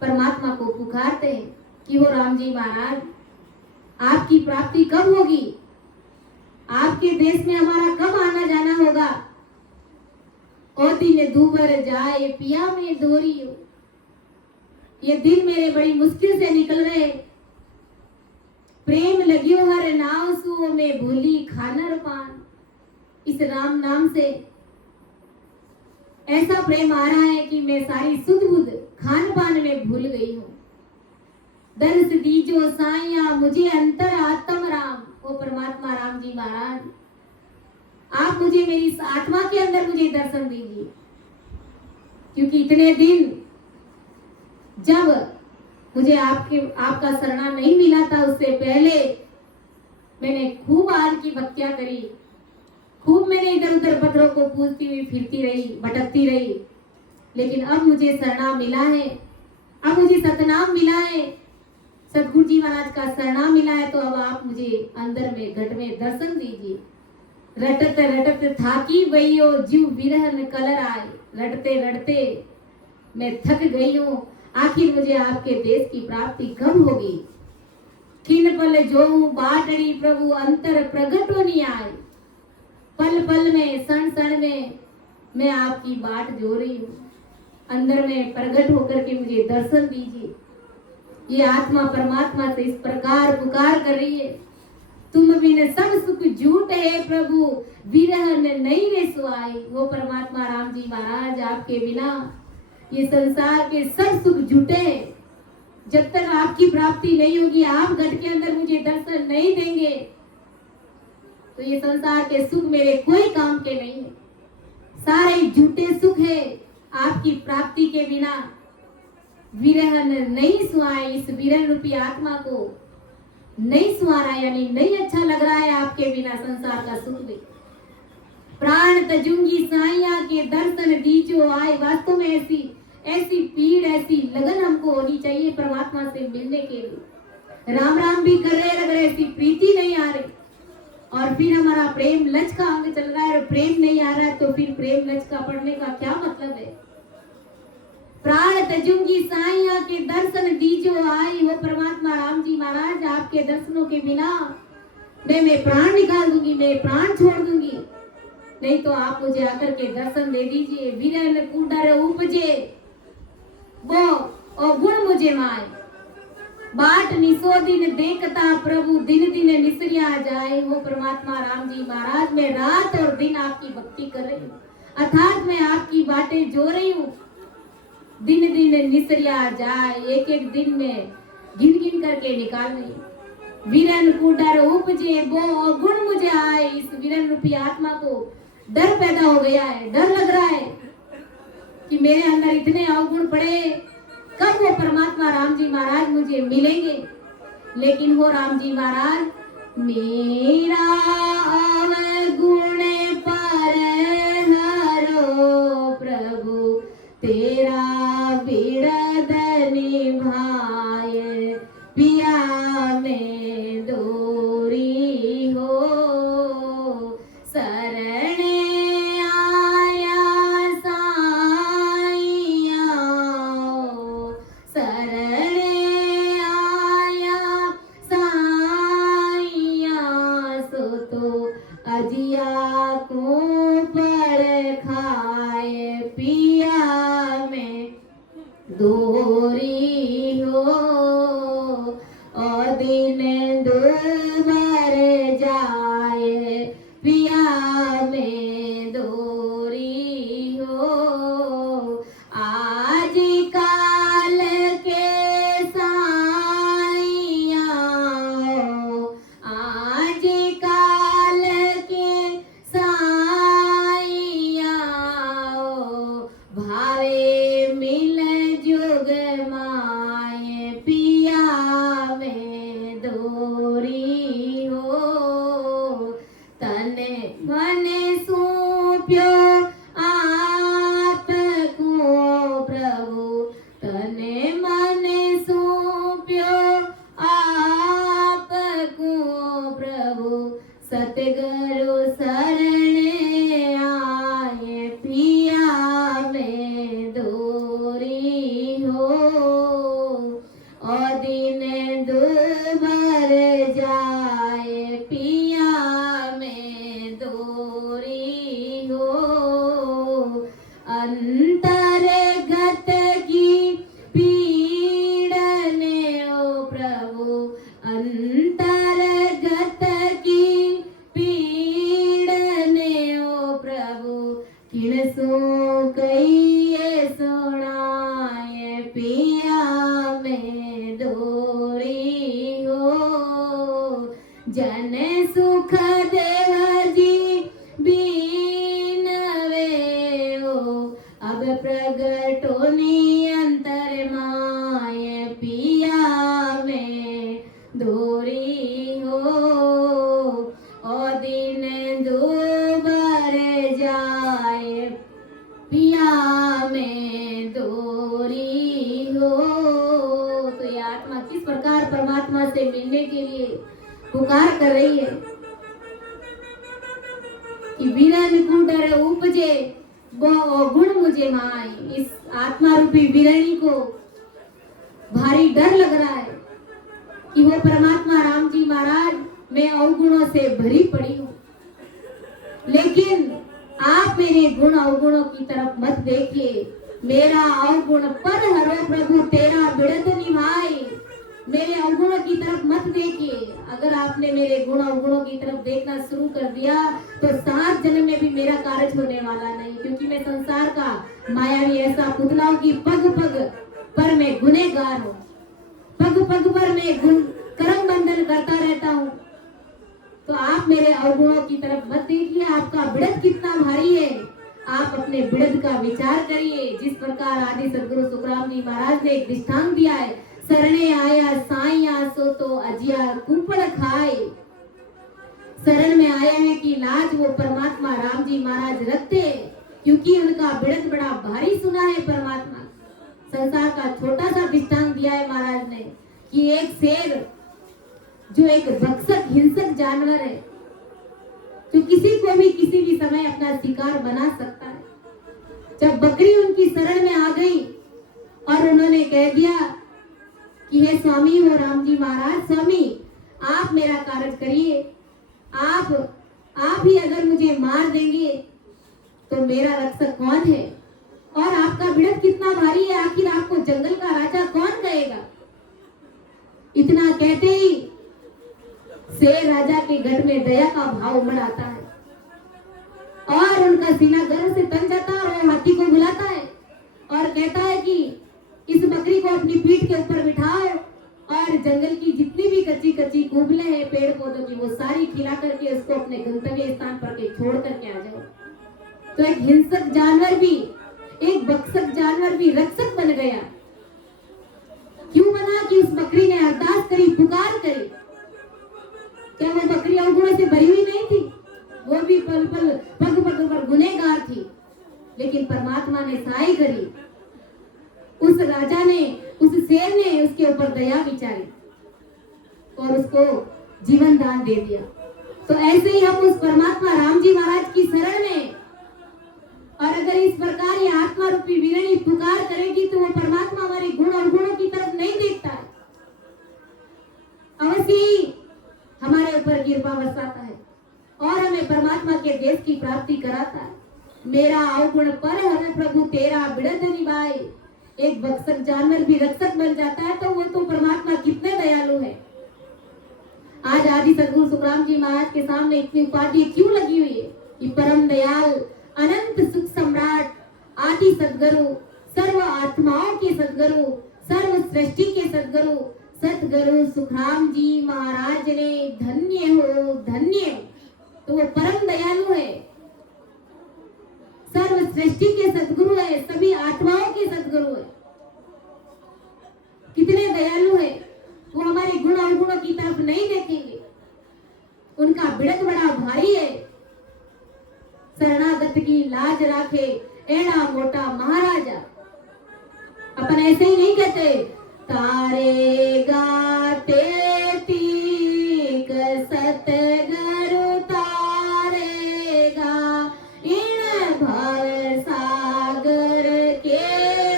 परमात्मा को पुकारते हैं कि हो राम जी महाराज, आपकी प्राप्ति कब होगी, आपके देश में हमारा कब आना जाना होगा। ओ दिन दूबर जाए पिया में दोरी हो। ये दिन मेरे बड़ी मुश्किल से निकल रहे। प्रेम लगियो हर नाव सु में भूली खानर पान। इस राम नाम से ऐसा प्रेम आ रहा है कि मैं सारी सुध बुध खान पान में भूल गई हूँ। दर्श दीजो साइया मुझे अंतर आत्म राम। ओ परमात्मा राम जी महाराज, आप मुझे मेरी इस आत्मा के अंदर मुझे दर्शन दीजिए, क्योंकि इतने दिन जब मुझे आपका शरणा नहीं मिला था, उससे पहले मैंने खूब आल की भक्तियां करी, खूब मैंने इधर उधर पत्थरों को पूजती हुई फिरती रही, भटकती रही। लेकिन अब मुझे शरणा मिला है, अब मुझे सतनाम मिला है, सतगुरु जी महाराज का शरणा मिला है। तो अब आप मुझे अंदर में घट में दर्शन दीजिए। रटत रटत थाकी वैयो जीव विरहन कलर आए। रटते रटते मैं थक गई हूँ। आखिर मुझे आपके देश की प्राप्ति कब होगी। किन पल जो बाटड़ी प्रभु अंतर प्रगट होनी आए। पल पल में क्षण क्षण में मैं आपकी बाट जो रही हूँ। अंदर में प्रगट होकर के मुझे दर्शन दीजिए। ये आत्मा परमात्मा से इस प्रकार पुकार कर रही है, तुम बिन सब सुख झूठ है प्रभु, विरह नहीं रे सुआई। वो परमात्मा राम जी महाराज, आपके बिना ये संसार के सब सुख झूठे हैं। जब तक आपकी प्राप्ति नहीं होगी, आप घट के अंदर मुझे दर्शन नहीं देंगे, तो ये संसार के सुख मेरे कोई काम के नहीं है। सारे झूठे सुख है। आपकी प्राप्ति के बिना विरहन नहीं सुहाए, इस विरह रूपी आत्मा को नहीं सुहा रहा, यानी नहीं अच्छा लग रहा है आपके बिना संसार का सुख भी। प्राण तजूंगी साइया के दर्शन दीजो आए। वास्तव में ऐसी पीड़, ऐसी लगन हमको होनी चाहिए परमात्मा से मिलने के लिए। राम राम भी कर रहे, अगर ऐसी प्रीति नहीं आ रही और फिर हमारा प्रेम लच का अंग चल रहा है और प्रेम नहीं आ रहा है, तो फिर प्रेम लच का पढ़ने का क्या मतलब है। प्राण तजूंगी साइया के दर्शन दीजो आई। वो परमात्मा राम जी महाराज, आपके दर्शनों के बिना मैं प्राण निकाल दूंगी, मैं प्राण छोड़ दूंगी। नहीं तो आप मुझे आकर के दर्शन दे दीजिए। विरल कुंडर उपजे वो और गुण मुझे माए। बाट निसो दिन देखता प्रभु, दिन दिन निसरिया जाए। वो परमात्मा राम जी महाराज, मैं रात और दिन आपकी भक्ति कर रही हूँ, अर्थात मैं आपकी बातें जो रही हूँ। दिन दिन निसरिया जाए, एक एक दिन में गिन गिन करके निकाल रही हूँ। विरन कुंडर उपजे वो गुण मुझे आए। इस विरन रूपी आत्मा को डर पैदा हो गया है, डर लग रहा है कि मेरे अंदर इतने अवगुण पड़े, कब वो परमात्मा राम जी महाराज मुझे मिलेंगे। लेकिन वो राम जी महाराज, मेरा अवगुण पर हरो प्रभु, तेरा बिरद निभाए। पिया में दोरी हो, शरण आया साइया, शरण आया साइया। सो तो अजिया को पर खाए, पिया में दोरी हो। और दिन दूर जाए, पिया में दोरी हो। आज काल के साइया, आज काल के साइया। भावे मिल जुग माए, पिया में दोरी हो। तने मने सूप्यो आपको प्रभु, तने मने सूप्यो आपको प्रभु। सतगुरु शरण आए, पिया में दोरी हो। और दिन दूर जाए, पिया में दोरी हो। अंतर्गत की पीड़ने ओ प्रभु, अंतर्गत की पीड़ने ओ प्रभु। किन सो कहिए सुनाए, पिया में दोरी हो। जन सुख देव जी बीनवे हो, अब प्रगटोनी अंतर माए, पिया में दोरी हो। और दिन दूबर जाए, पिया में दोरी हो। तो ये आत्मा किस प्रकार परमात्मा से मिलने के लिए पुकार कर रही है कि विरन कुंडर उपजे वो गुण मुझे माए। इस आत्मा रूपी विरणी को भारी डर लग रहा है कि वो परमात्मा राम जी महाराज, मैं अवगुणों से भरी पड़ी हूँ। लेकिन आप मेरे गुण अवगुणों की तरफ मत देखिए। मेरा अवगुण पर हरो प्रभु, तेरा बिड़त निभाए। मेरे अवगुणों की तरफ मत देखिए। अगर आपने मेरे गुण अवगुणों की तरफ देखना शुरू कर दिया तो 7 जन्म में भी मेरा कार्य होने वाला नहीं, क्योंकि मैं संसार का मायावी ऐसा पुतला हूं कि पग पग पर मैं गुनहगार हूं, पग पग पर मैं गुण कर्म बंधन करता रहता हूं। तो आप मेरे अवगुणों की तरफ मत देखिए। आपका बिड़द कितना भारी है, आप अपने बिड़द का विचार करिए। जिस प्रकार आदि सदगुरु सुखराम जी महाराज ने एक दृष्टांत दिया है, शरणे आया साइया सो तो अजिया कुपड़ खाए। शरण में आए हैं कि लाज वो परमात्मा राम जी महाराज रखते हैं, क्योंकि उनका बिड़द बड़ा भारी सुना है। परमात्मा संसार का छोटा सा दृष्टांत दिया है महाराज ने कि एक शेर जो एक भक्षक हिंसक जानवर है, जो किसी को भी किसी भी समय अपना शिकार बना सकता है। जब बकरी उनकी शरण में आ गई और उन्होंने कह दिया कि हे स्वामी हो राम जी महाराज, स्वामी आप मेरा कार्य करिए, आप ही अगर मुझे मार देंगे तो मेरा रक्षक कौन है, और आपका बिड़द कितना भारी है, आखिर आपको जंगल का राजा कौन कहेगा। इतना कहते ही शेर राजा के गढ़ में दया का भाव उमड़ आता है और उनका सीना गर्व से तन जाता है, और वो हाथी को बुलाता है और कहता है कि इस बकरी को अपनी पीठ के ऊपर बिठाओ और जंगल की जितनी भी कच्ची कच्ची कुबले हैं पेड़ पौधों की, वो सारी खिला करके उसको अपने गंतव्य स्थान पर के छोड़ करके आ जाओ। तो एक हिंसक जानवर भी, एक भक्षक जानवर भी रक्षक बन गया। क्यों बना कि उस बकरी ने अरदास करी, पुकार करी। क्या वो बकरी अवगुणों से भरी हुई नहीं थी? वो भी पल पल पग पग पर गुनहगार थी, लेकिन परमात्मा ने सहाय करी। उस राजा ने, उस शेर ने उसके ऊपर दया विचारी और उसको जीवन दान दे दिया। तो ऐसे ही हम उस परमात्मा राम जी महाराज की शरण में, और अगर इस प्रकार ये आत्मा रूपी वीरणी पुकार करेगी तो वो परमात्मा हमारे गुण और गुणों की तरफ नहीं देखता है, अवश्य ही हमारे ऊपर कृपा बरसाता है और हमें परमात्मा के देश की प्राप्ति कराता है। मेरा अवगुण पर हर प्रभु तेरा बिड़द निभाए। एक भक्षक जानवर भी रक्षक बन जाता है तो वो तो परमात्मा कितने दयालु है। आज आदि सदगुरु सुखराम जी महाराज के सामने इतनी उपाधि क्यों लगी हुई है कि परम दयाल, अनंत सुख सम्राट, आदि सदगुरु, सर्व आत्माओं के सदगुरु, सर्व सृष्टि के सदगुरु सतगुरु सुखराम जी महाराज ने धन्य हो, धन्य हो। तो वो परम दयालु है, सर्व सृष्टि के सदगुरु है, सभी आत्माओं के सदगुरु है। कितने दयालु है। वो हमारे गुण अवगुणों की तरफ नहीं देखेंगे। उनका बिड़द बड़ा भारी है। शरणागत की लाज राखे एड़ा मोटा महाराजा। अपन ऐसे ही नहीं कहते तारे गाते तीक सतगुरु तारेगा इन भव सागर के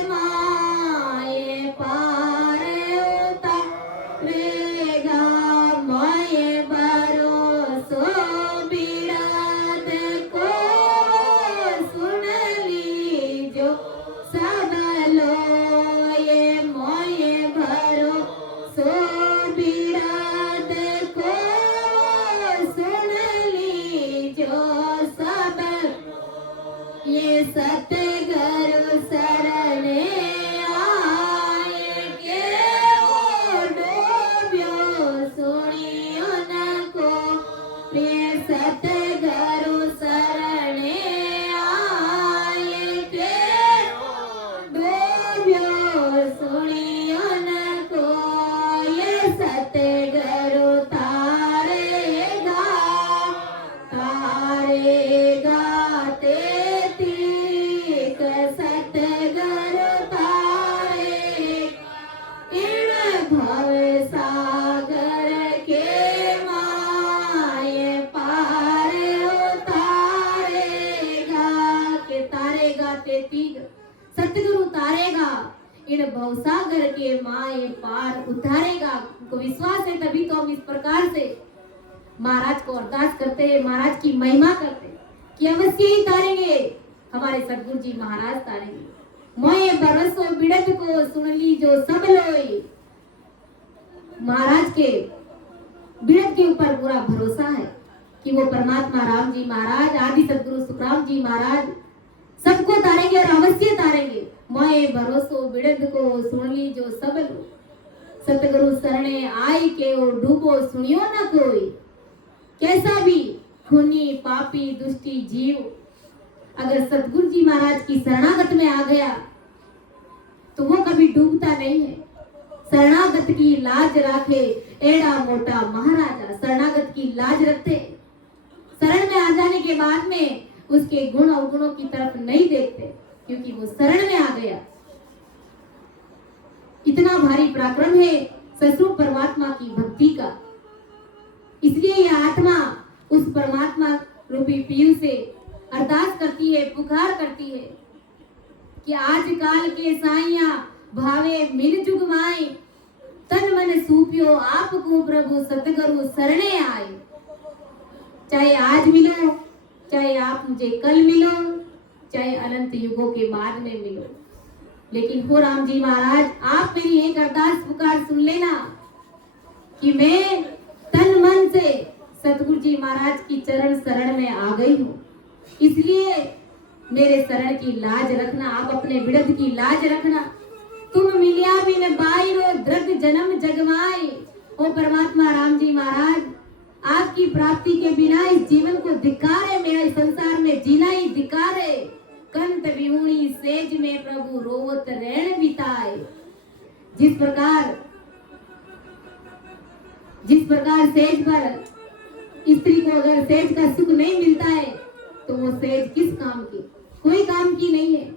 माए पार उतारेगा माए भरोसो बिड़द को सुन लीजो सब लोए मोए भरोसो बिड़द को सुन लीजो सब ये सतगुरु शरणे आए के ओ डोब्यो सुनियो नको। ये सतगुरु शरणे आए के डोब्यो सुनियो नको। ये सतगुरु तारेगा तारेगा ते तीक सतगुरु तारे इन भव सागर के माए पार उतारेगा। के तारेगा ते तीक सतगुरु तारेगा इन भवसागर के माए पार उतारेगा। को विश्वास है तभी तो हम इस प्रकार से महाराज को अरदास करते हैं, महाराज की महिमा करते हैं कि अवश्य ही तारेंगे। हमारे सदगुरु जी महाराज तारेंगे। मोए बरसो बिड़द को सुन ली जो सब लोई। महाराज के बिरद के ऊपर पूरा भरोसा है कि वो परमात्मा राम जी महाराज, आदि सदगुरु सुखराम जी महाराज सबको तारेंगे और अवश्य तारेंगे। मोए भरोसो बिरद को सुन ली जो सब लो, सतगुरु शरणे आई के ओ डूबो सुनियो न कोई। कैसा भी खूनी पापी दुष्टी जीव अगर सतगुरु जी महाराज की शरणागत में आ गया तो वो कभी डूबता नहीं है। शरणागत की लाज राखे एड़ा मोटा महाराजा, शरणागत की लाज रखते। शरण में आ जाने के बाद में उसके गुण अवगुणों की तरफ नहीं देखते, क्योंकि वो शरण में आ गया। इतना भारी पराक्रम है ससुर परमात्मा की भक्ति का। इसलिए यह आत्मा उस परमात्मा रूपी पीर से अरदास करती है, पुकार करती है कि आज काल के साइया भावे मिल जुग माए, तन मन सूपियो आपको प्रभु सतगुरु शरणे आए। चाहे आज मिलो, चाहे आप मुझे कल मिलो, चाहे अनंत युगों के बाद में मिलो, लेकिन हो राम जी महाराज आप मेरी एक अरदास पुकार सुन लेना कि मैं तन मन से सतगुरु जी महाराज की चरण शरण में आ गई हूँ। इसलिए मेरे शरण की लाज रखना, आप अपने बिरद की लाज रखना। तुम मिलिया बिन बाईरो दृग जन्म जगमाए। ओ परमात्मा राम जी महाराज, आपकी प्राप्ति के बिना इस जीवन को धिक्कार है, मेरा इस संसार में जीना ही धिक्कार है। कंत विहुणी सेज में प्रभु रोवत रैन बिताए। जिस प्रकार सेज पर स्त्री को अगर सेज का सुख नहीं मिलता है तो वो सेज किस काम की, कोई काम की नहीं है।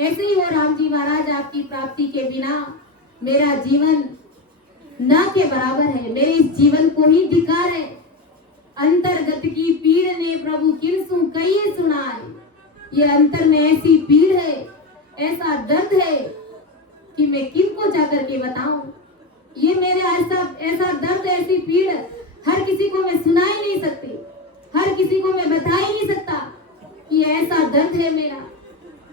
ऐसे ही हो राम जी महाराज, आपकी प्राप्ति के बिना मेरा जीवन न के बराबर है, मेरे इस जीवन को ही धिक्कार है। अंतर्गत की पीड़ ने प्रभु किरसु कहिए सुनाए। ये अंतर में ऐसी पीड़ है, ऐसा दर्द है कि मैं किनको जाकर के बताऊं। ये मेरे ऐसा दर्द, ऐसी पीड़ हर किसी को मैं सुना ही नहीं सकती, हर किसी को मैं बता ही नहीं सकता कि ऐसा दर्द है मेरा।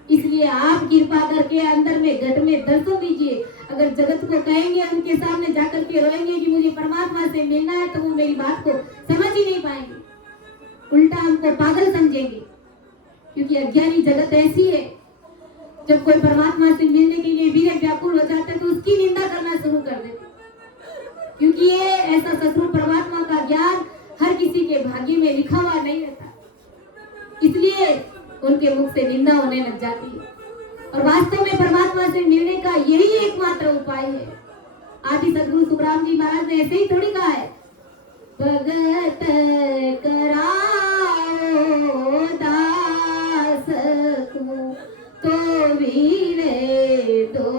इसलिए आप कृपा करके अंदर में घट में दर्शो दीजिए। अगर जगत को कहेंगे, उनके सामने जाकर के रोएंगे कि मुझे परमात्मा से मिलना है, तो वो मेरी बात को समझ ही नहीं पाएंगे, उल्टा हमको पागल समझेंगे। क्योंकि अज्ञानी जगत ऐसी है, जब कोई परमात्मा से मिलने के लिए भी व्याकुल हो जाता है तो उसकी निंदा करना शुरू कर देते, क्योंकि ये ऐसा सतगुरु परमात्मा का ज्ञान हर किसी के भाग्य में लिखा हुआ नहीं रहता। इसलिए उनके मुख से निंदा होने लग जाती है। और वास्तव में परमात्मा से मिलने का यही एकमात्र उपाय है। आदि सदगुरु सुखराम जी महाराज ने ऐसे ही थोड़ी कहा है, भगत कराओ दास को तो वीरे दो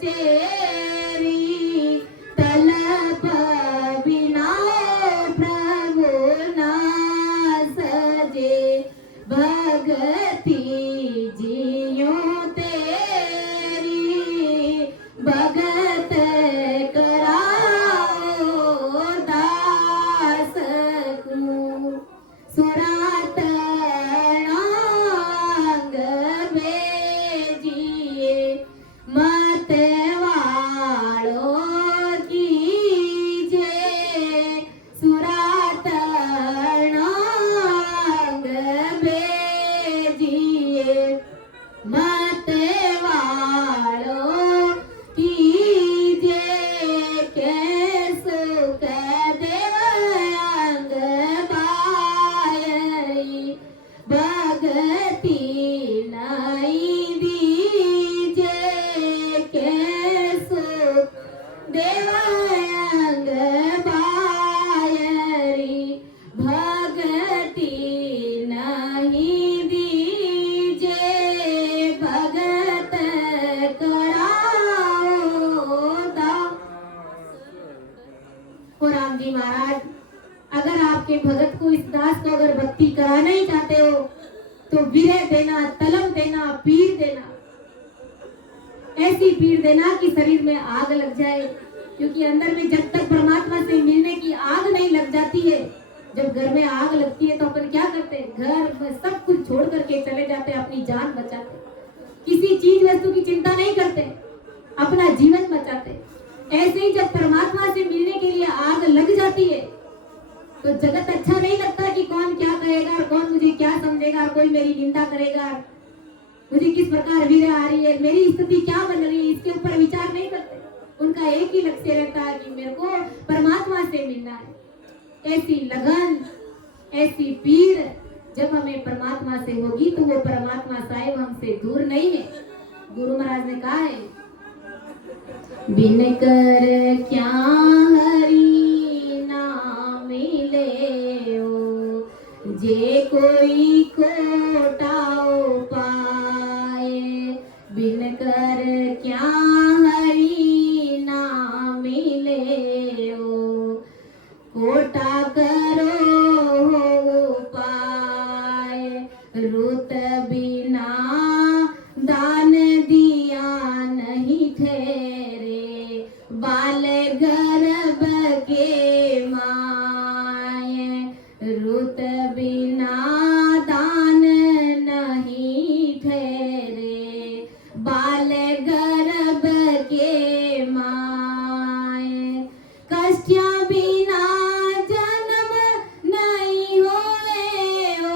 चेरी, तलब बिना प्रभु ना सजे, भगति जियो तेरी, भगत कराओ दास को सुरात नांग भेजिए, मत वालों कीजे, सुरात नांग भेजिए, मत वालों कीजे, कैसो देव अंग पायरी, भगति नहीं दीजे, कैसो देव अंग पायरी, भगति नहीं दीजे, भगत कराओ दास। हो राम जी महाराज, अगर आपके भगत को, इस दास को अगर भक्ति कराना ही चाहते हो तो विरह देना, तलब देना, पीड़ देना, ऐसी पीड़ देना कि शरीर में आग लग जाए। क्योंकि अंदर में जब तक परमात्मा से मिलने की आग नहीं लग जाती है, जब घर में आग लगती है तो अपन क्या करते हैं, घर में सब कुछ छोड़ करके चले जाते हैं, अपनी जान बचाते, किसी चीज वस्तु की चिंता नहीं करते, अपना जीवन बचाते। ऐसे ही जब परमात्मा से मिलने के लिए आग लग जाती है तो जगत अच्छा नहीं लगता कि कौन क्या कहेगा और कौन मुझे क्या समझेगा और कोई मेरी निंदा करेगा, मुझे किस प्रकार वीरा आ रही है, मेरी स्थिति क्या बन रही है, इसके ऊपर विचार नहीं करते। उनका एक ही लक्ष्य रहता है कि मेरे को परमात्मा से मिलना है। ऐसी लगन, ऐसी पीड़ जब हमें परमात्मा से होगी तो वो परमात्मा साहिब हमसे दूर नहीं है। गुरु महाराज ने कहा है, बिन कर क्या हरि नाम मिले ओ, जे कोई कोटाओ पाए। बिन कर क्या हरि नाम मिले ओ, कोटा करो हो पाए। रुत बिना दान दिया नहीं ठहरे, बाल गर्भ के माए। रुत बिना दान नहीं ठहरे, बाल गर्भ के माए। कष्टिया बिना जन्म नहीं होए ओ,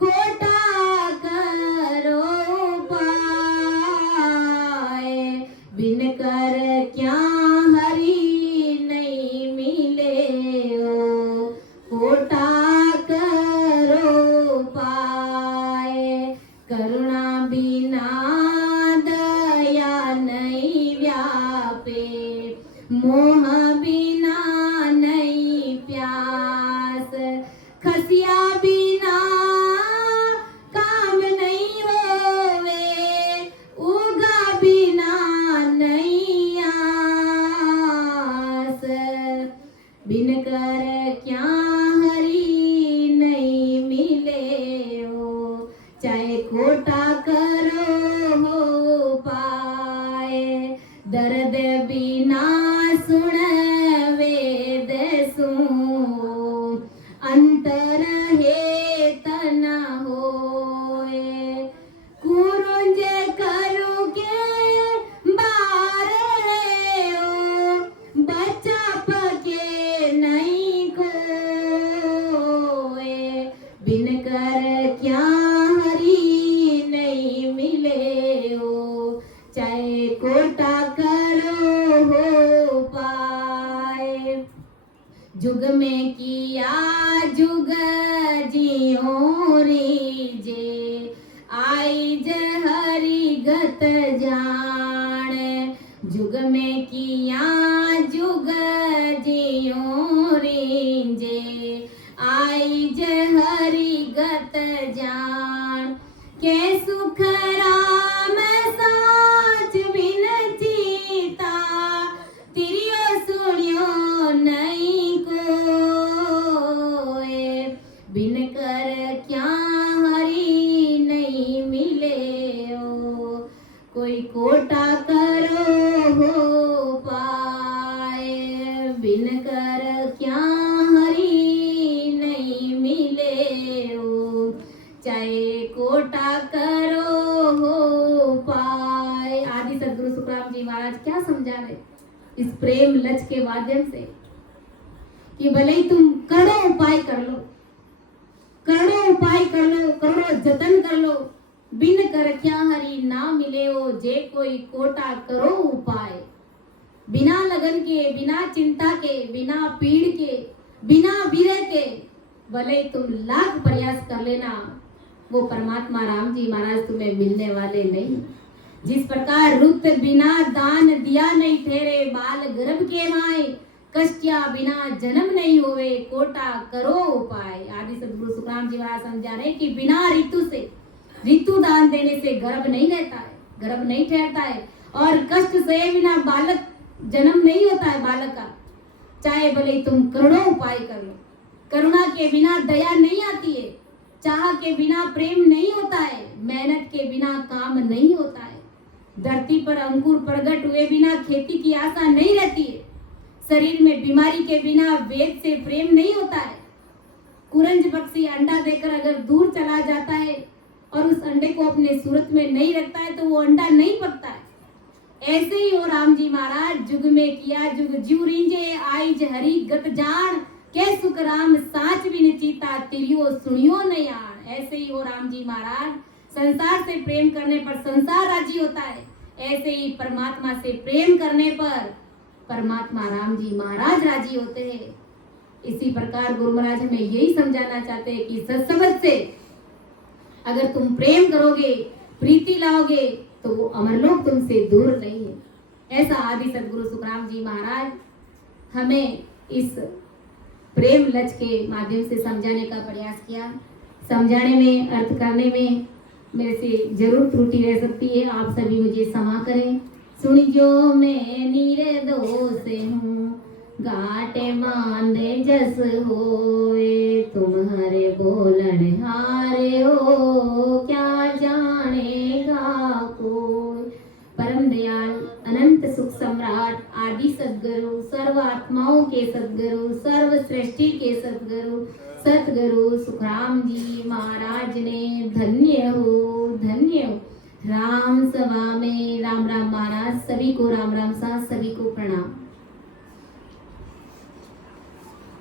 खोटा करो पाए। बिन कर क्या हरि नहीं मिले ओ, खोटा करो पाए। करुणा बिना दया नहीं व्यापे, मोह बिना नहीं प्यास। खसिया बिना काम नहीं होवे, उगा बिना नहीं आस। बिन कर क्या हरि नहीं मिले ओ, चाहे खोटा करो हो पाए। दर्द बिना सुन वेद सु, अंतर हे तन होए। कुरुंज करु के बारे ओ, बच्चा पके नहीं कोए। बिन कर क्या हरि नहीं मिले ओ, चाहे कोटा करो हो पाए। जुग में किया जुग जियो रीजे, आई हरि गत जान। जुग में किया जुग जियो रीजे, आई हरि गत जान। के सुख राम साच बिन चीता, तिरियो सुनियो नहीं कोए। बिन कर क्या हरि नहीं मिले ओ, कोई कोटा करो हो पाए। बिन कर क्या हरि नहीं मिले ओ, चाहे कोटा करो हो पाए। आदि सदगुरु सुखराम जी महाराज क्या समझा रहे इस प्रेम लच के माध्यम से, कि भले ही तुम करोड़ों उपाय कर लो, करोड़ों उपाय कर लो, करोड़ों जतन कर लो, बिन कर क्या हरि ना मिले हो, जे कोई कोटा करो उपाय। बिना लगन के, बिना चिंता के, बिना पीड़ के, बिना विरह के, भले तुम लाख प्रयास कर लेना, वो परमात्मा राम जी महाराज तुम्हें मिलने वाले नहीं। जिस प्रकार रुत बिना दान दिया नहीं ठहरे, बाल गर्भ के माए। कष्टिया बिना जन्म नहीं होवे, कोटा करो उपाय। आदि सदगुरु सुखराम जी महाराज समझा रहे कि बिना ऋतु से, ऋतु दान देने से गर्भ नहीं रहता है, गर्भ नहीं ठहरता है, और कष्ट से बिना बालक जन्म नहीं होता है बालक का। चाहे भले तुम करोड़ों उपाय कर लो, करुणा के बिना दया नहीं आती है, चाह के बिना प्रेम नहीं होता है, मेहनत के बिना काम नहीं होता है, धरती पर अंकुर प्रकट हुए बिना खेती की आशा नहीं रहती है, शरीर में बीमारी के बिना वेद से प्रेम नहीं होता है। कुरंज पक्षी अंडा देकर अगर दूर चला जाता है और उस अंडे को अपने सूरत में नहीं रखता है तो वो अंडा नहीं पकता है। ऐसे ही हो राम जी महाराज जुग में किया जुग जीव रींजे आइज हरि गत जान के सुख राम साच बिन चीता तिरियो सुनियो न यार। ऐसे ही हो राम जी महाराज, संसार से प्रेम करने पर संसार राजी होता है, ऐसे ही परमात्मा से प्रेम करने पर परमात्मा राम जी महाराज राजी होते हैं। इसी प्रकार गुरु महाराज हमें यही समझाना चाहते हैं कि सत्संग से अगर तुम प्रेम करोगे, प्रीति लाओगे, तो वो अमरलोक तुमसे दूर नहीं है। ऐसा आदि सदगुरु सुखराम जी महाराज हमें इस प्रेम लच के माध्यम से समझाने का प्रयास किया। समझाने में, अर्थ करने में मेरे से जरूर त्रुटि रह सकती है, आप सभी मुझे क्षमा करें। सुनियो मैं निर्दोष हूँ, गाटे मांदे जस होए, तुम्हारे बोलन हारे हो, क्या जानेगा कोई। परम दयाल अनंत सुख सम्राट आदि सद्गुरु, सर्व आत्माओं के सद्गुरु, सर्व सृष्टि के सद्गुरु सतगुरु सुखराम जी महाराज ने धन्य हो, धन्य हो। राम सभा में राम राम महाराज, सभी को राम राम सा, सभी को प्रणाम।